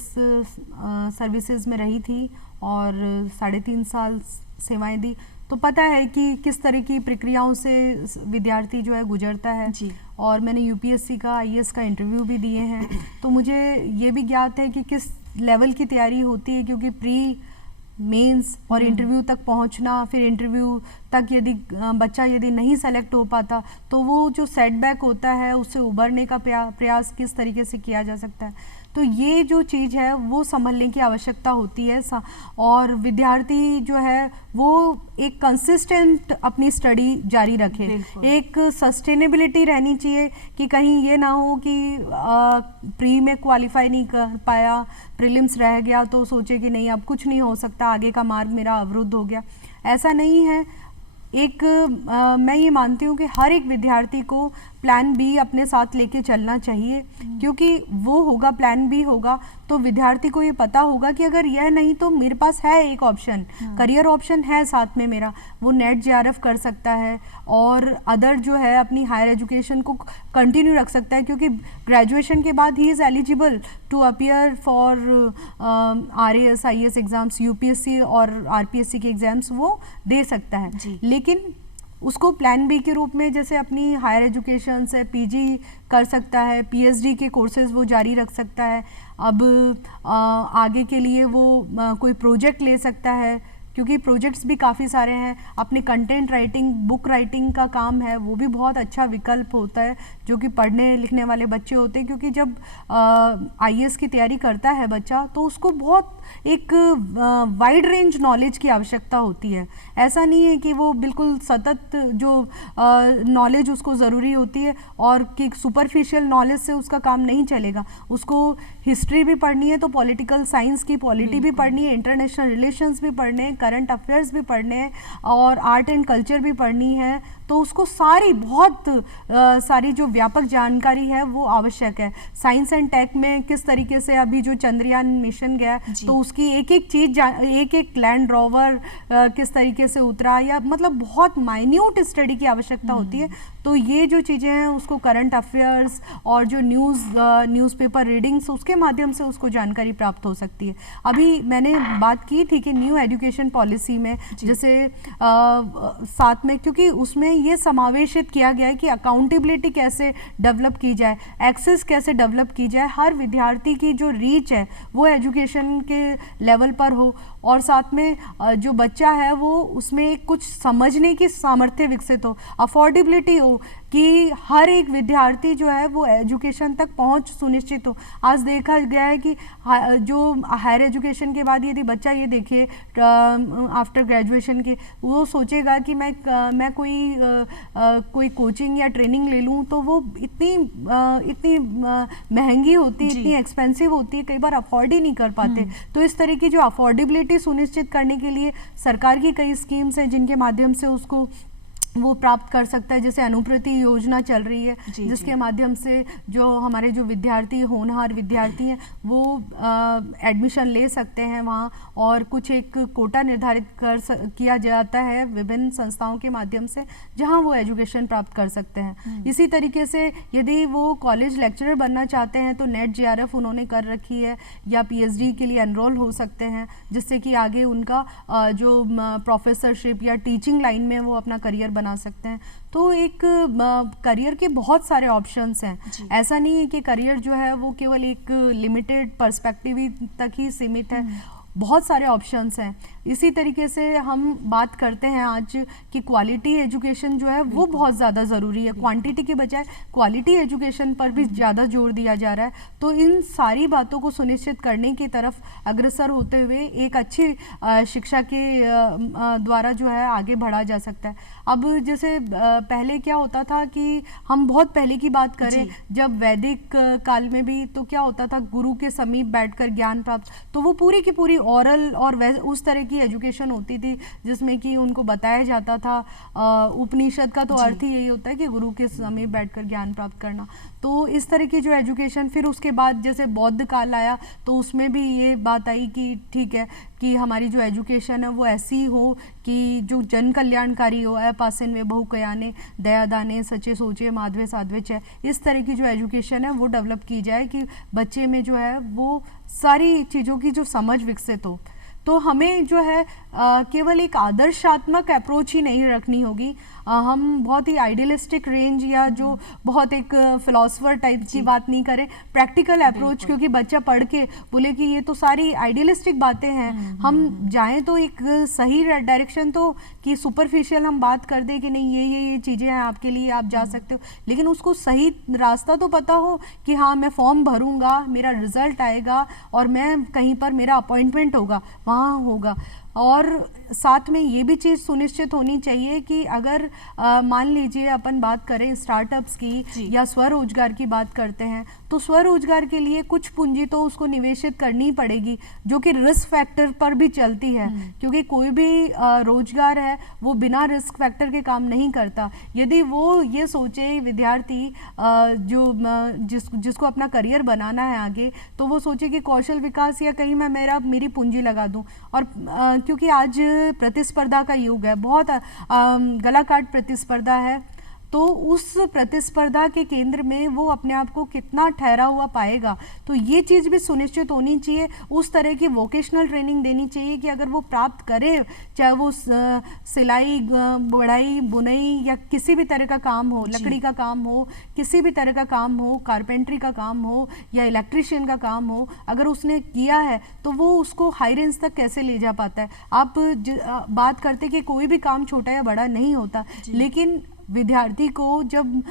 सर्विसेज में रही थी और 3.5 साल सेवाएं दी, तो पता है कि किस तरह की प्रक्रियाओं से विद्यार्थी जो है गुजरता है। और मैंने यूपीएससी का आईएएस का इंटरव्यू भी दिए हैं, तो मुझे ये भी ज्ञात है कि किस लेवल की तैयारी होती है, क्योंकि प्री मेंस और इंटरव्यू तक पहुंचना, फिर इंटरव्यू तक यदि बच्चा नहीं सेलेक्ट हो पाता तो वो जो सेटबैक होता है उससे उबरने का प्रयास किस तरीके से किया जा सकता है। तो ये जो चीज़ है वो संभलने की आवश्यकता होती है। और विद्यार्थी जो है वो एक कंसिस्टेंट अपनी स्टडी जारी रखे, एक सस्टेनेबिलिटी रहनी चाहिए कि कहीं ये ना हो कि प्री में क्वालिफाई नहीं कर पाया, प्रीलिम्स रह गया तो सोचे कि नहीं अब कुछ नहीं हो सकता, आगे का मार्ग मेरा अवरुद्ध हो गया। ऐसा नहीं है। मैं ये मानती हूँ कि हर एक विद्यार्थी को प्लान बी अपने साथ लेके चलना चाहिए, क्योंकि वो होगा, प्लान बी होगा तो विद्यार्थी को ये पता होगा कि अगर यह नहीं तो मेरे पास है एक ऑप्शन, करियर ऑप्शन है साथ में मेरा, वो नेट जेआरएफ कर सकता है और अदर जो है अपनी हायर एजुकेशन को कंटिन्यू रख सकता है, क्योंकि ग्रेजुएशन के बाद ही is eligible to appear for RAS IAS exams, UPSC और आरपीएससी के एग्जाम्स वो दे सकता है। लेकिन उसको प्लान बी के रूप में जैसे अपनी हायर एजुकेशन से पीजी कर सकता है, पीएचडी के कोर्सेज वो जारी रख सकता है, अब आगे के लिए वो कोई प्रोजेक्ट ले सकता है, क्योंकि प्रोजेक्ट्स भी काफ़ी सारे हैं। अपने कंटेंट राइटिंग, बुक राइटिंग का काम है, वो भी बहुत अच्छा विकल्प होता है जो कि पढ़ने लिखने वाले बच्चे होते हैं, क्योंकि जब आईएएस की तैयारी करता है बच्चा तो उसको बहुत एक वाइड रेंज नॉलेज की आवश्यकता होती है। ऐसा नहीं है कि वो बिल्कुल सतत जो नॉलेज उसको ज़रूरी होती है और कि सुपरफिशियल नॉलेज से उसका काम नहीं चलेगा। उसको हिस्ट्री भी पढ़नी है तो पॉलिटिकल साइंस की पॉलिटी भी पढ़नी है, इंटरनेशनल रिलेशंस भी पढ़ने हैं, करंट अफेयर्स भी पढ़ने हैं और आर्ट एंड कल्चर भी पढ़नी है, तो उसको सारी बहुत सारी जो व्यापक जानकारी है वो आवश्यक है। साइंस एंड टेक में किस तरीके से अभी जो चंद्रयान मिशन गया तो उसकी एक एक चीज, एक एक लैंड रोवर किस तरीके से उतरा, या मतलब बहुत माइन्यूट स्टडी की आवश्यकता होती है। तो ये जो चीज़ें हैं उसको करंट अफेयर्स और जो न्यूज़पेपर रीडिंग्स, उसके माध्यम से उसको जानकारी प्राप्त हो सकती है। अभी मैंने बात की थी कि न्यू एजुकेशन पॉलिसी में जैसे साथ में, क्योंकि उसमें ये समावेशित किया गया है कि अकाउंटेबिलिटी कैसे डेवलप की जाए, एक्सेस कैसे डेवलप की जाए, हर विद्यार्थी की जो रीच है वो एजुकेशन के लेवल पर हो, और साथ में जो बच्चा है वो उसमें कुछ समझने की सामर्थ्य विकसित हो, अफोर्डेबिलिटी हो, कि हर एक विद्यार्थी जो है वो एजुकेशन तक पहुंच सुनिश्चित हो। आज देखा गया है कि जो हायर एजुकेशन के बाद यदि बच्चा, ये देखिए आफ्टर ग्रेजुएशन के, वो सोचेगा कि मैं कोई कोचिंग या ट्रेनिंग ले लूं, तो वो इतनी महंगी होती है, इतनी एक्सपेंसिव होती है, कई बार अफोर्ड ही नहीं कर पाते। तो इस तरह की जो अफोर्डेबिलिटी सुनिश्चित करने के लिए सरकार की कई स्कीम्स हैं जिनके माध्यम से उसको वो प्राप्त कर सकता है। जैसे अनुप्रति योजना चल रही है जिसके माध्यम से जो हमारे जो विद्यार्थी, होनहार विद्यार्थी हैं, वो एडमिशन ले सकते हैं वहाँ, और कुछ एक कोटा निर्धारित किया जाता है विभिन्न संस्थाओं के माध्यम से जहाँ वो एजुकेशन प्राप्त कर सकते हैं। इसी तरीके से यदि वो कॉलेज लेक्चरर बनना चाहते हैं तो नेट JRF उन्होंने कर रखी है, या PhD के लिए एनरोल हो सकते हैं, जिससे कि आगे उनका जो प्रोफेसरशिप या टीचिंग लाइन में वो अपना करियर बना सकते हैं। तो एक करियर के बहुत सारे ऑप्शंस हैं। ऐसा नहीं है कि करियर जो है वो केवल एक लिमिटेड पर्सपेक्टिव तक ही सीमित है, बहुत सारे ऑप्शंस हैं। इसी तरीके से हम बात करते हैं आज कि क्वालिटी एजुकेशन जो है वो बहुत ज़्यादा ज़रूरी है, क्वांटिटी के बजाय क्वालिटी एजुकेशन पर भी ज़्यादा जोर दिया जा रहा है। तो इन सारी बातों को सुनिश्चित करने की तरफ अग्रसर होते हुए एक अच्छी शिक्षा के द्वारा जो है आगे बढ़ा जा सकता है। अब जैसे पहले क्या होता था कि हम बहुत पहले की बात करें, जब वैदिक काल में भी, तो क्या होता था, गुरु के समीप बैठकर ज्ञान प्राप्त, तो वो पूरी की पूरी ओरल और उस तरह की एजुकेशन होती थी जिसमें कि उनको बताया जाता था। उपनिषद का तो अर्थ ही यही होता है कि गुरु के समीप बैठकर ज्ञान प्राप्त करना। तो इस तरह की जो एजुकेशन, फिर उसके बाद जैसे बौद्ध काल आया तो उसमें भी ये बात आई कि ठीक है कि हमारी जो एजुकेशन है वो ऐसी हो कि जो जन कल्याणकारी हो, अपासन वे बहु कयाने दया दाने सचे सोचे माधवे साधवे च, इस तरह की जो एजुकेशन है वो डेवलप की जाए कि बच्चे में जो है वो सारी चीज़ों की जो समझ विकसित हो। तो हमें जो है केवल एक आदर्शात्मक अप्रोच ही नहीं रखनी होगी, हम बहुत ही आइडियलिस्टिक रेंज या जो बहुत एक फिलोसफर टाइप की बात नहीं करें, प्रैक्टिकल अप्रोच, क्योंकि बच्चा पढ़ के बोले कि ये तो सारी आइडियलिस्टिक बातें हैं, हम जाएं तो एक सही डायरेक्शन, तो कि सुपरफिशियल हम बात कर दें कि नहीं ये चीज़ें हैं आपके लिए, आप जा सकते हो, लेकिन उसको सही रास्ता तो पता हो कि हाँ मैं फॉर्म भरूंगा, मेरा रिजल्ट आएगा और मैं कहीं पर मेरा अपॉइंटमेंट होगा, वहाँ होगा। और साथ में ये भी चीज़ सुनिश्चित होनी चाहिए कि अगर मान लीजिए अपन बात करें स्टार्टअप्स की या स्वरोजगार की बात करते हैं, तो स्वरोजगार के लिए कुछ पूंजी तो उसको निवेशित करनी पड़ेगी, जो कि रिस्क फैक्टर पर भी चलती है, क्योंकि कोई भी रोजगार है वो बिना रिस्क फैक्टर के काम नहीं करता। यदि वो ये सोचे विद्यार्थी जिसको अपना करियर बनाना है आगे, तो वो सोचे कि कौशल विकास या कहीं मैं मेरी पूंजी लगा दूं, और क्योंकि आज प्रतिस्पर्धा का युग है, बहुत गला काट प्रतिस्पर्धा है, तो उस प्रतिस्पर्धा के केंद्र में वो अपने आप को कितना ठहरा हुआ पाएगा। तो ये चीज़ भी सुनिश्चित होनी चाहिए, उस तरह की वोकेशनल ट्रेनिंग देनी चाहिए कि अगर वो प्राप्त करे, चाहे वो सिलाई, बढ़ाई, बुनाई या किसी भी तरह का काम हो, लकड़ी का काम हो, किसी भी तरह का काम हो, कारपेंट्री का काम हो या इलेक्ट्रिशियन का काम हो, अगर उसने किया है तो वो उसको हाई रेंज तक कैसे ले जा पाता है। आप बात करते कि कोई भी काम छोटा या बड़ा नहीं होता, लेकिन विद्यार्थी को जब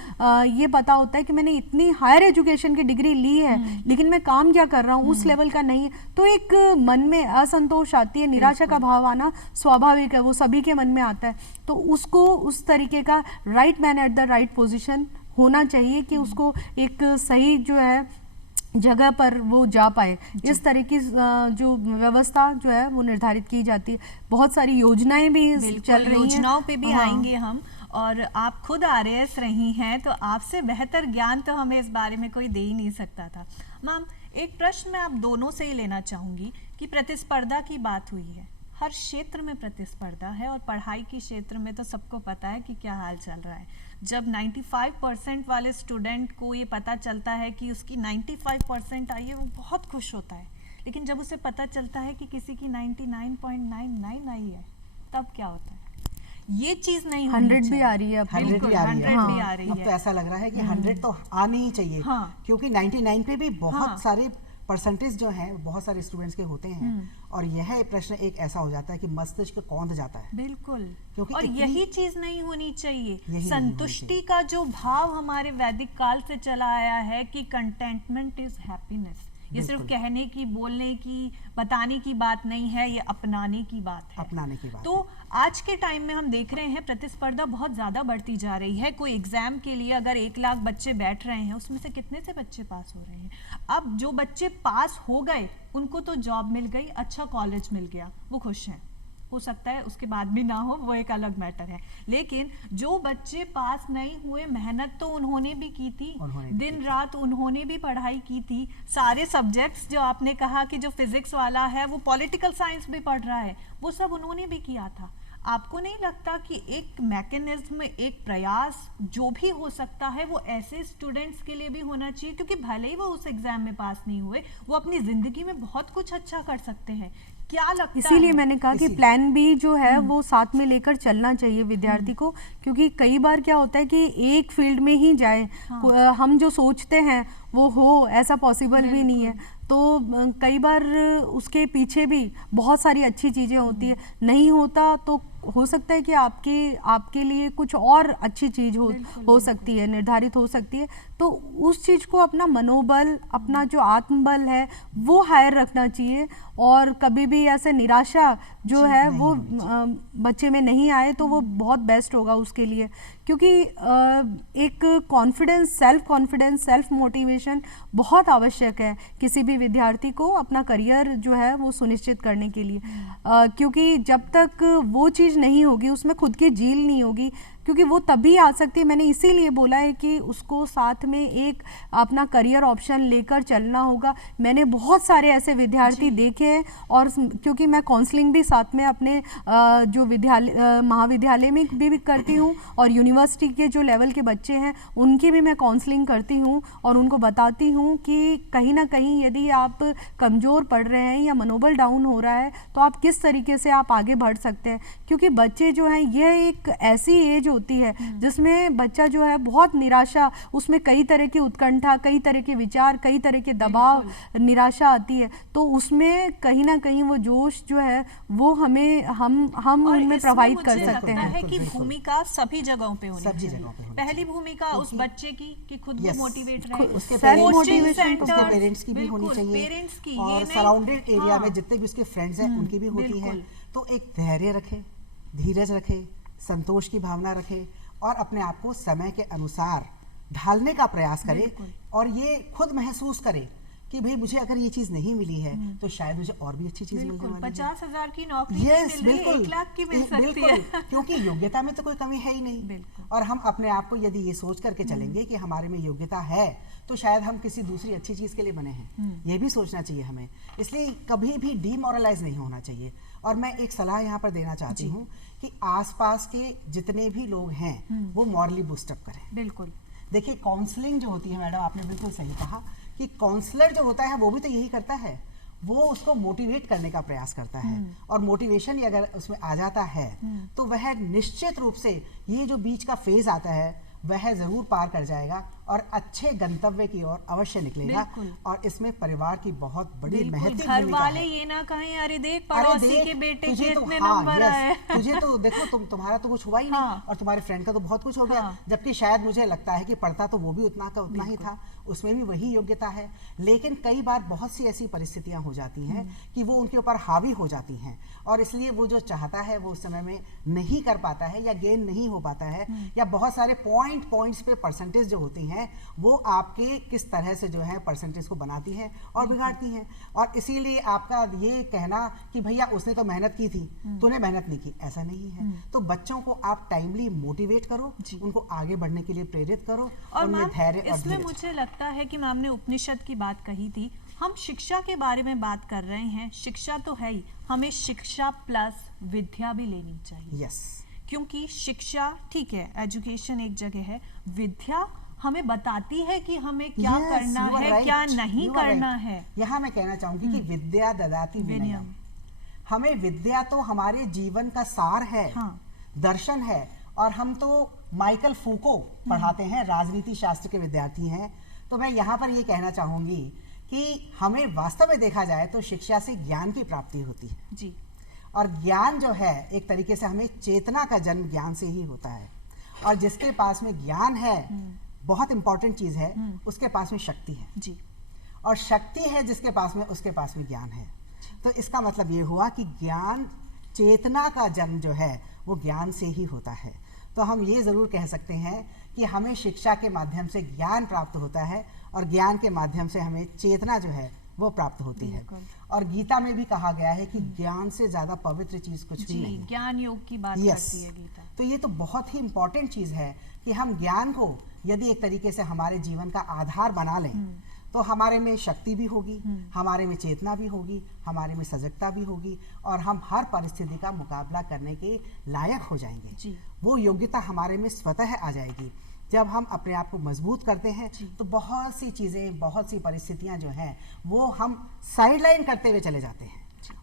ये पता होता है कि मैंने इतनी हायर एजुकेशन की डिग्री ली है लेकिन मैं काम क्या कर रहा हूँ उस लेवल का नहीं है, तो एक मन में असंतोष आती है, निराशा का भाव आना स्वाभाविक है, वो सभी के मन में आता है। तो उसको उस तरीके का right man at the right position होना चाहिए कि उसको एक सही जो है जगह पर वो जा पाए। इस तरह की जो व्यवस्था जो है वो निर्धारित की जाती है। बहुत सारी योजनाएं भी चल रही हैं, योजनाओं पे भी आएंगे हम। और आप खुद आरएएस रही हैं, तो आपसे बेहतर ज्ञान तो हमें इस बारे में कोई दे ही नहीं सकता था। मैम, एक प्रश्न मैं आप दोनों से ही लेना चाहूँगी कि प्रतिस्पर्धा की बात हुई है, हर क्षेत्र में प्रतिस्पर्धा है और पढ़ाई के क्षेत्र में तो सबको पता है कि क्या हाल चल रहा है। जब 95% वाले स्टूडेंट को ये पता चलता है कि उसकी 95% आई है, वो बहुत खुश होता है, लेकिन जब उसे पता चलता है कि किसी की 99.99 आई है, तब क्या होता है? ये चीज नहीं होनी 100 भी आ रही है, 100 भी आ रही है। 100 भी आ रही अब है। तो ऐसा लग रहा है कि 100 तो आनी ही चाहिए, क्योंकि 99 पे भी बहुत सारे परसेंटेज जो है बहुत सारे स्टूडेंट्स के होते हैं, और यह प्रश्न एक ऐसा हो जाता है कि मस्तिष्क कौंध जाता है। बिल्कुल, क्योंकि और यही चीज नहीं होनी चाहिए। यही संतुष्टि का जो भाव हमारे वैदिक काल से चला आया है कि कंटेंटमेंट इज हैप्पीनेस, ये सिर्फ कहने की, बोलने की, बताने की बात नहीं है, ये अपनाने की बात है। अपनाने की बात तो आज के टाइम में हम देख रहे हैं प्रतिस्पर्धा बहुत ज़्यादा बढ़ती जा रही है। कोई एग्जाम के लिए अगर 1 लाख बच्चे बैठ रहे हैं, उसमें से कितने से बच्चे पास हो रहे हैं? अब जो बच्चे पास हो गए उनको तो जॉब मिल गई, अच्छा कॉलेज मिल गया, वो खुश हैं। हो सकता है उसके बाद भी ना हो, वो एक अलग मैटर है। लेकिन जो बच्चे पास नहीं हुए, मेहनत तो उन्होंने भी की थी, दिन रात उन्होंने भी पढ़ाई की थी, सारे सब्जेक्ट्स जो आपने कहा कि जो फिजिक्स वाला है वो पॉलिटिकल साइंस भी पढ़ रहा है, वो सब उन्होंने भी किया था। आपको नहीं लगता कि एक मैकेनिज्म, एक प्रयास जो भी हो सकता है वो ऐसे स्टूडेंट्स के लिए भी होना चाहिए, क्योंकि भले ही वो उस एग्जाम में पास नहीं हुए, वो अपनी जिंदगी में बहुत कुछ अच्छा कर सकते हैं। क्या लगता है? इसीलिए मैंने कहा कि प्लान बी जो है वो साथ में लेकर चलना चाहिए विद्यार्थी को, क्योंकि कई बार क्या होता है कि एक फील्ड में ही जाए, हम जो सोचते हैं वो हो, ऐसा पॉसिबल भी नहीं है। तो कई बार उसके पीछे भी बहुत सारी अच्छी चीज़ें होती है, नहीं होता तो हो सकता है कि आपके लिए कुछ और अच्छी चीज़ हो सकती है, निर्धारित हो सकती है। तो उस चीज़ को अपना मनोबल, अपना जो आत्मबल है वो हायर रखना चाहिए, और कभी भी ऐसे निराशा जो है वो बच्चे में नहीं आए तो वो बहुत बेस्ट होगा उसके लिए। क्योंकि एक कॉन्फिडेंस, सेल्फ मोटिवेशन बहुत आवश्यक है किसी भी विद्यार्थी को अपना करियर जो है वो सुनिश्चित करने के लिए, क्योंकि जब तक वो चीज़ नहीं होगी, उसमें खुद की झील नहीं होगी, क्योंकि वो तभी आ सकती है। मैंने इसीलिए बोला है कि उसको साथ में एक अपना करियर ऑप्शन लेकर चलना होगा। मैंने बहुत सारे ऐसे विद्यार्थी देखे हैं, और क्योंकि मैं काउंसलिंग भी साथ में अपने जो महाविद्यालय में भी करती हूँ, और यूनिवर्सिटी के जो लेवल के बच्चे हैं उनकी भी मैं काउंसलिंग करती हूँ, और उनको बताती हूँ कि कहीं ना कहीं यदि आप कमज़ोर पड़ रहे हैं या मनोबल डाउन हो रहा है तो आप किस तरीके से आप आगे बढ़ सकते हैं। क्योंकि बच्चे जो हैं, यह एक ऐसी एज होती है जिसमें बच्चा जो है बहुत निराशा, उसमें कई तरह की उत्कंठा, कई तरह के विचार, कई तरह के दबाव, निराशा आती है, तो उसमें कहीं ना कहीं वो जोश जो है वो हम उनमें प्रभावित कर सकते हैं। है कि भूमिका सभी जगहों पे होनी चाहिए। पहली भूमिका उस बच्चे की कि खुद वो मोटिवेट रहे, उसके पेरेंट्स की भी होनी चाहिए, और सराउंडेड एरिया में जितने भी उसके फ्रेंड्स हैं उनकी भी होती है। तो एक धैर्य रखे, धीरज रखे, संतोष की भावना रखे, और अपने आप को समय के अनुसार ढालने का प्रयास करे, और ये खुद महसूस करे कि भाई मुझे अगर ये चीज नहीं मिली है तो शायद मुझे और भी अच्छी चीज मिल जाए। 50,000 की नौकरी मिल रही है, 1 लाख की मिल सकती है, क्योंकि योग्यता में तो कोई कमी है ही नहीं। और हम अपने आप को यदि ये सोच करके चलेंगे कि हमारे में योग्यता है, तो शायद हम किसी दूसरी अच्छी चीज के लिए बने हैं, ये भी सोचना चाहिए हमें। इसलिए कभी भी डीमोरलाइज नहीं होना चाहिए। और मैं एक सलाह यहाँ पर देना चाहती हूँ कि आसपास के जितने भी लोग हैं वो मॉरली बूस्टअप करें। बिल्कुल। देखिए, काउंसलिंग जो होती है, मैडम आपने बिल्कुल सही कहा कि काउंसलर जो होता है वो भी तो यही करता है, वो उसको मोटिवेट करने का प्रयास करता है, और मोटिवेशन ही अगर उसमें आ जाता है तो वह निश्चित रूप से ये जो बीच का फेज आता है वह जरूर पार कर जाएगा और अच्छे गंतव्य की ओर अवश्य निकलेगा। और इसमें परिवार की बहुत बड़ी महत्वपूर्ण भूमिका है। घर वाले ये ना कहें अरे देख पड़ोसी के बेटे के इतने नंबर आए, तुझे तो देखो तुम्हारा तो कुछ हुआ ही नहीं, और तुम्हारे फ्रेंड का तो बहुत कुछ हो गया। जबकि शायद मुझे लगता है कि पढ़ता तो वो भी उतना का उतना ही था, उसमें भी वही योग्यता है। लेकिन कई बार बहुत सी ऐसी परिस्थितियां हो जाती हैं कि वो उनके ऊपर हावी हो जाती हैं, और इसलिए वो जो चाहता है वो उस समय में नहीं कर पाता है, या गेन नहीं हो पाता है, या बहुत सारे पॉइंट्स पे परसेंटेज जो होती हैं हैं वो आपके किस तरह से जो है परसेंटेज को बनाती हैं और बिगाड़ती हैं। और इसीलिए आपका ये कहना कि भैया उसने तो मेहनत की थी, तूने मेहनत नहीं की, ऐसा नहीं है। तो बच्चों को आप टाइमली मोटिवेट करो, उनको आगे बढ़ने के लिए प्रेरित करो और उनमें धैर्य और इसमें धीरज। मुझे लगता है कि मैम ने उपनिषद की बात कही थी, हम शिक्षा के बारे में बात कर रहे हैं, शिक्षा तो है ही, हमें शिक्षा प्लस विद्या भी लेनी चाहिए। यस, क्योंकि शिक्षा ठीक है, एजुकेशन एक जगह है, विद्या हमें बताती है कि हमें क्या Yes, करना you are है, right, क्या नहीं you are करना right. है। यहाँ मैं कहना चाहूंगी कि विद्या ददाति विनयम। हमें विद्या तो हमारे जीवन का सार है, हाँ। दर्शन है। और हम तो माइकल फूको पढ़ाते हैं, राजनीति शास्त्र के विद्यार्थी हैं। तो मैं यहाँ पर ये कहना चाहूंगी कि हमें वास्तव में देखा जाए तो शिक्षा से ज्ञान की प्राप्ति होती है जी। और ज्ञान जो है एक तरीके से हमें चेतना का जन्म ज्ञान से ही होता है। और जिसके पास में ज्ञान है, बहुत इंपॉर्टेंट चीज है, उसके पास में शक्ति है जी। और शक्ति है जिसके पास में, उसके पास में ज्ञान है। तो इसका मतलब ये हुआ कि ज्ञान, चेतना का जन्म जो है वो ज्ञान से ही होता है। तो हम ये ज़रूर कह सकते हैं कि हमें शिक्षा के माध्यम से ज्ञान प्राप्त होता है और ज्ञान के माध्यम से हमें चेतना जो है वो प्राप्त होती है। और गीता में भी कहा गया है कि ज्ञान से ज़्यादा पवित्र चीज़ कुछ भी नहीं। ज्ञान योग की बात Yes. करती है गीता। तो ये तो बहुत ही इम्पोर्टेंट चीज़ है कि हम ज्ञान को यदि एक तरीके से हमारे जीवन का आधार बना लें तो हमारे में शक्ति भी होगी, हमारे में चेतना भी होगी, हमारे में सजगता भी होगी और हम हर परिस्थिति का मुकाबला करने के लायक हो जाएंगे। जी। वो योग्यता हमारे में स्वतः आ जाएगी। जब हम अपने आप को मजबूत करते हैं तो बहुत सी चीज़ें, बहुत सी परिस्थितियां जो हैं वो हम साइडलाइन करते हुए चले जाते हैं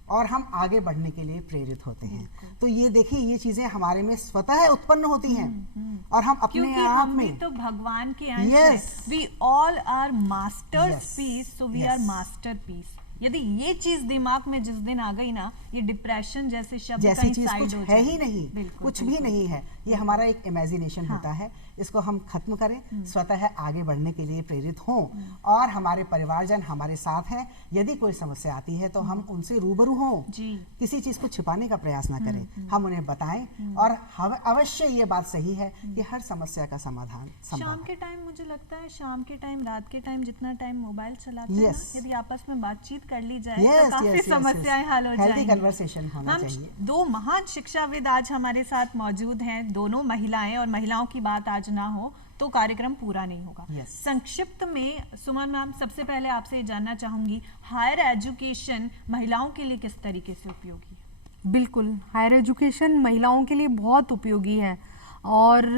और हम आगे बढ़ने के लिए प्रेरित होते हैं। तो ये देखिए, ये चीज़ें हमारे में स्वतः उत्पन्न होती हैं और हम अपने क्योंकि आप हम भी में तो भगवान के अंश Yes. हैं। We all are masters Yes. piece, so we Yes. are masterpiece। यदि ये चीज दिमाग में जिस दिन आ गई ना, ये डिप्रेशन जैसे शब्द जैसी कहीं चीज साइड कुछ हो है ही जाएगी। नहीं, बिल्कुल, कुछ भी बिल्कुल। नहीं है। ये हमारा एक इमेजिनेशन होता है, इसको हम खत्म करें, स्वतः आगे बढ़ने के लिए प्रेरित हों और हमारे परिवारजन हमारे साथ हैं। यदि कोई समस्या आती है तो हम उनसे रूबरू हों, जी। किसी चीज को छिपाने का प्रयास ना करें, हम उन्हें बताएं और अवश्य ये बात सही है कि हर समस्या का समाधान संभव शाम है। के टाइम मुझे लगता है, शाम के टाइम, रात के टाइम, जितना टाइम मोबाइल चलाते Yes. हैं ना, यदि आपस में बातचीत कर ली जाए Yes, तो काफी yes, yes, समस्याएं yes. हल हो Healthy जाएंगी। conversation होना हम चाहिए। दो महान शिक्षाविद आज हमारे साथ मौजूद हैं, दोनों महिलाएं, और महिलाओं की बात आज ना हो तो कार्यक्रम पूरा नहीं होगा। Yes. संक्षिप्त में सुमन मैम, सबसे पहले आपसे ये जानना चाहूंगी, हायर एजुकेशन महिलाओं के लिए किस तरीके से उपयोगी है? बिल्कुल, हायर एजुकेशन महिलाओं के लिए बहुत उपयोगी है और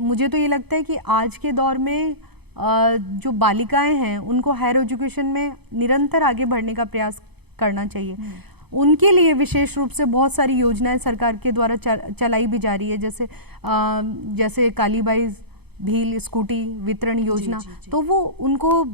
मुझे तो ये लगता है कि आज के दौर में जो बालिकाएं हैं उनको हायर एजुकेशन में निरंतर आगे बढ़ने का प्रयास करना चाहिए। उनके लिए विशेष रूप से बहुत सारी योजनाएं सरकार के द्वारा चलाई भी जा रही है, जैसे कालीबाई भील स्कूटी वितरण योजना। जी। तो वो उनको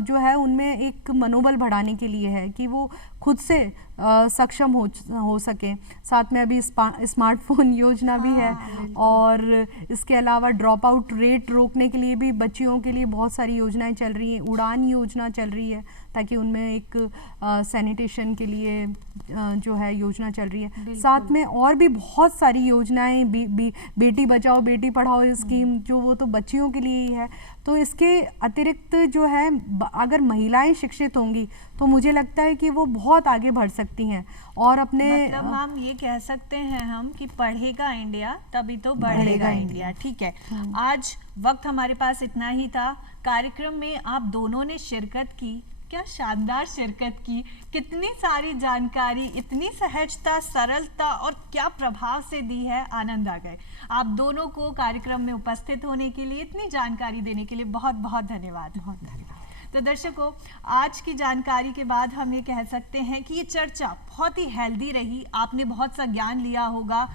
जो है उनमें एक मनोबल बढ़ाने के लिए है कि वो खुद से सक्षम हो सके। साथ में अभी स्मार्टफोन योजना भी है और इसके अलावा ड्रॉप आउट रेट रोकने के लिए भी बच्चियों के लिए बहुत सारी योजनाएं चल रही हैं। उड़ान योजना चल रही है ताकि उनमें एक सैनिटेशन के लिए जो है योजना चल रही है। साथ में और भी बहुत सारी योजनाएं, बेटी बचाओ बेटी पढ़ाओ स्कीम, जो वो तो बच्चियों के लिए ही है। तो इसके अतिरिक्त जो है अगर महिलाएं शिक्षित होंगी तो मुझे लगता है कि वो बहुत आगे बढ़ सकती हैं और अपने मतलब हम ये कह सकते हैं हम कि पढ़ेगा इंडिया तभी तो बढ़ेगा इंडिया। ठीक है, आज वक्त हमारे पास इतना ही था। कार्यक्रम में आप दोनों ने शिरकत की, क्या शानदार शिरकत की, कितनी सारी जानकारी, इतनी सहजता, सरलता और क्या प्रभाव से दी है, आनंद आ गए। आप दोनों को कार्यक्रम में उपस्थित होने के लिए, इतनी जानकारी देने के लिए बहुत बहुत धन्यवाद। बहुत धन्यवाद। तो दर्शकों, आज की जानकारी के बाद हम ये कह सकते हैं कि ये चर्चा बहुत ही हेल्दी रही। आपने बहुत सा ज्ञान लिया होगा।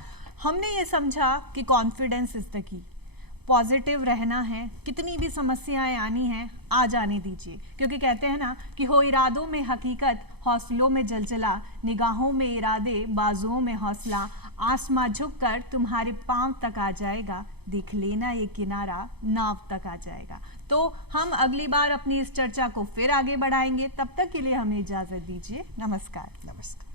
हमने ये समझा कि confidence is the key, positive रहना है, कितनी भी समस्याएं आनी हैं आ जाने दीजिए, क्योंकि कहते हैं ना कि हो इरादों में हकीकत, हौसलों में जलजला, निगाहों में इरादे, बाजुओं में हौसला, आसमां झुककर तुम्हारे पांव तक आ जाएगा, देख लेना ये किनारा नाव तक आ जाएगा। तो हम अगली बार अपनी इस चर्चा को फिर आगे बढ़ाएंगे। तब तक के लिए हमें इजाजत दीजिए। नमस्कार। नमस्कार।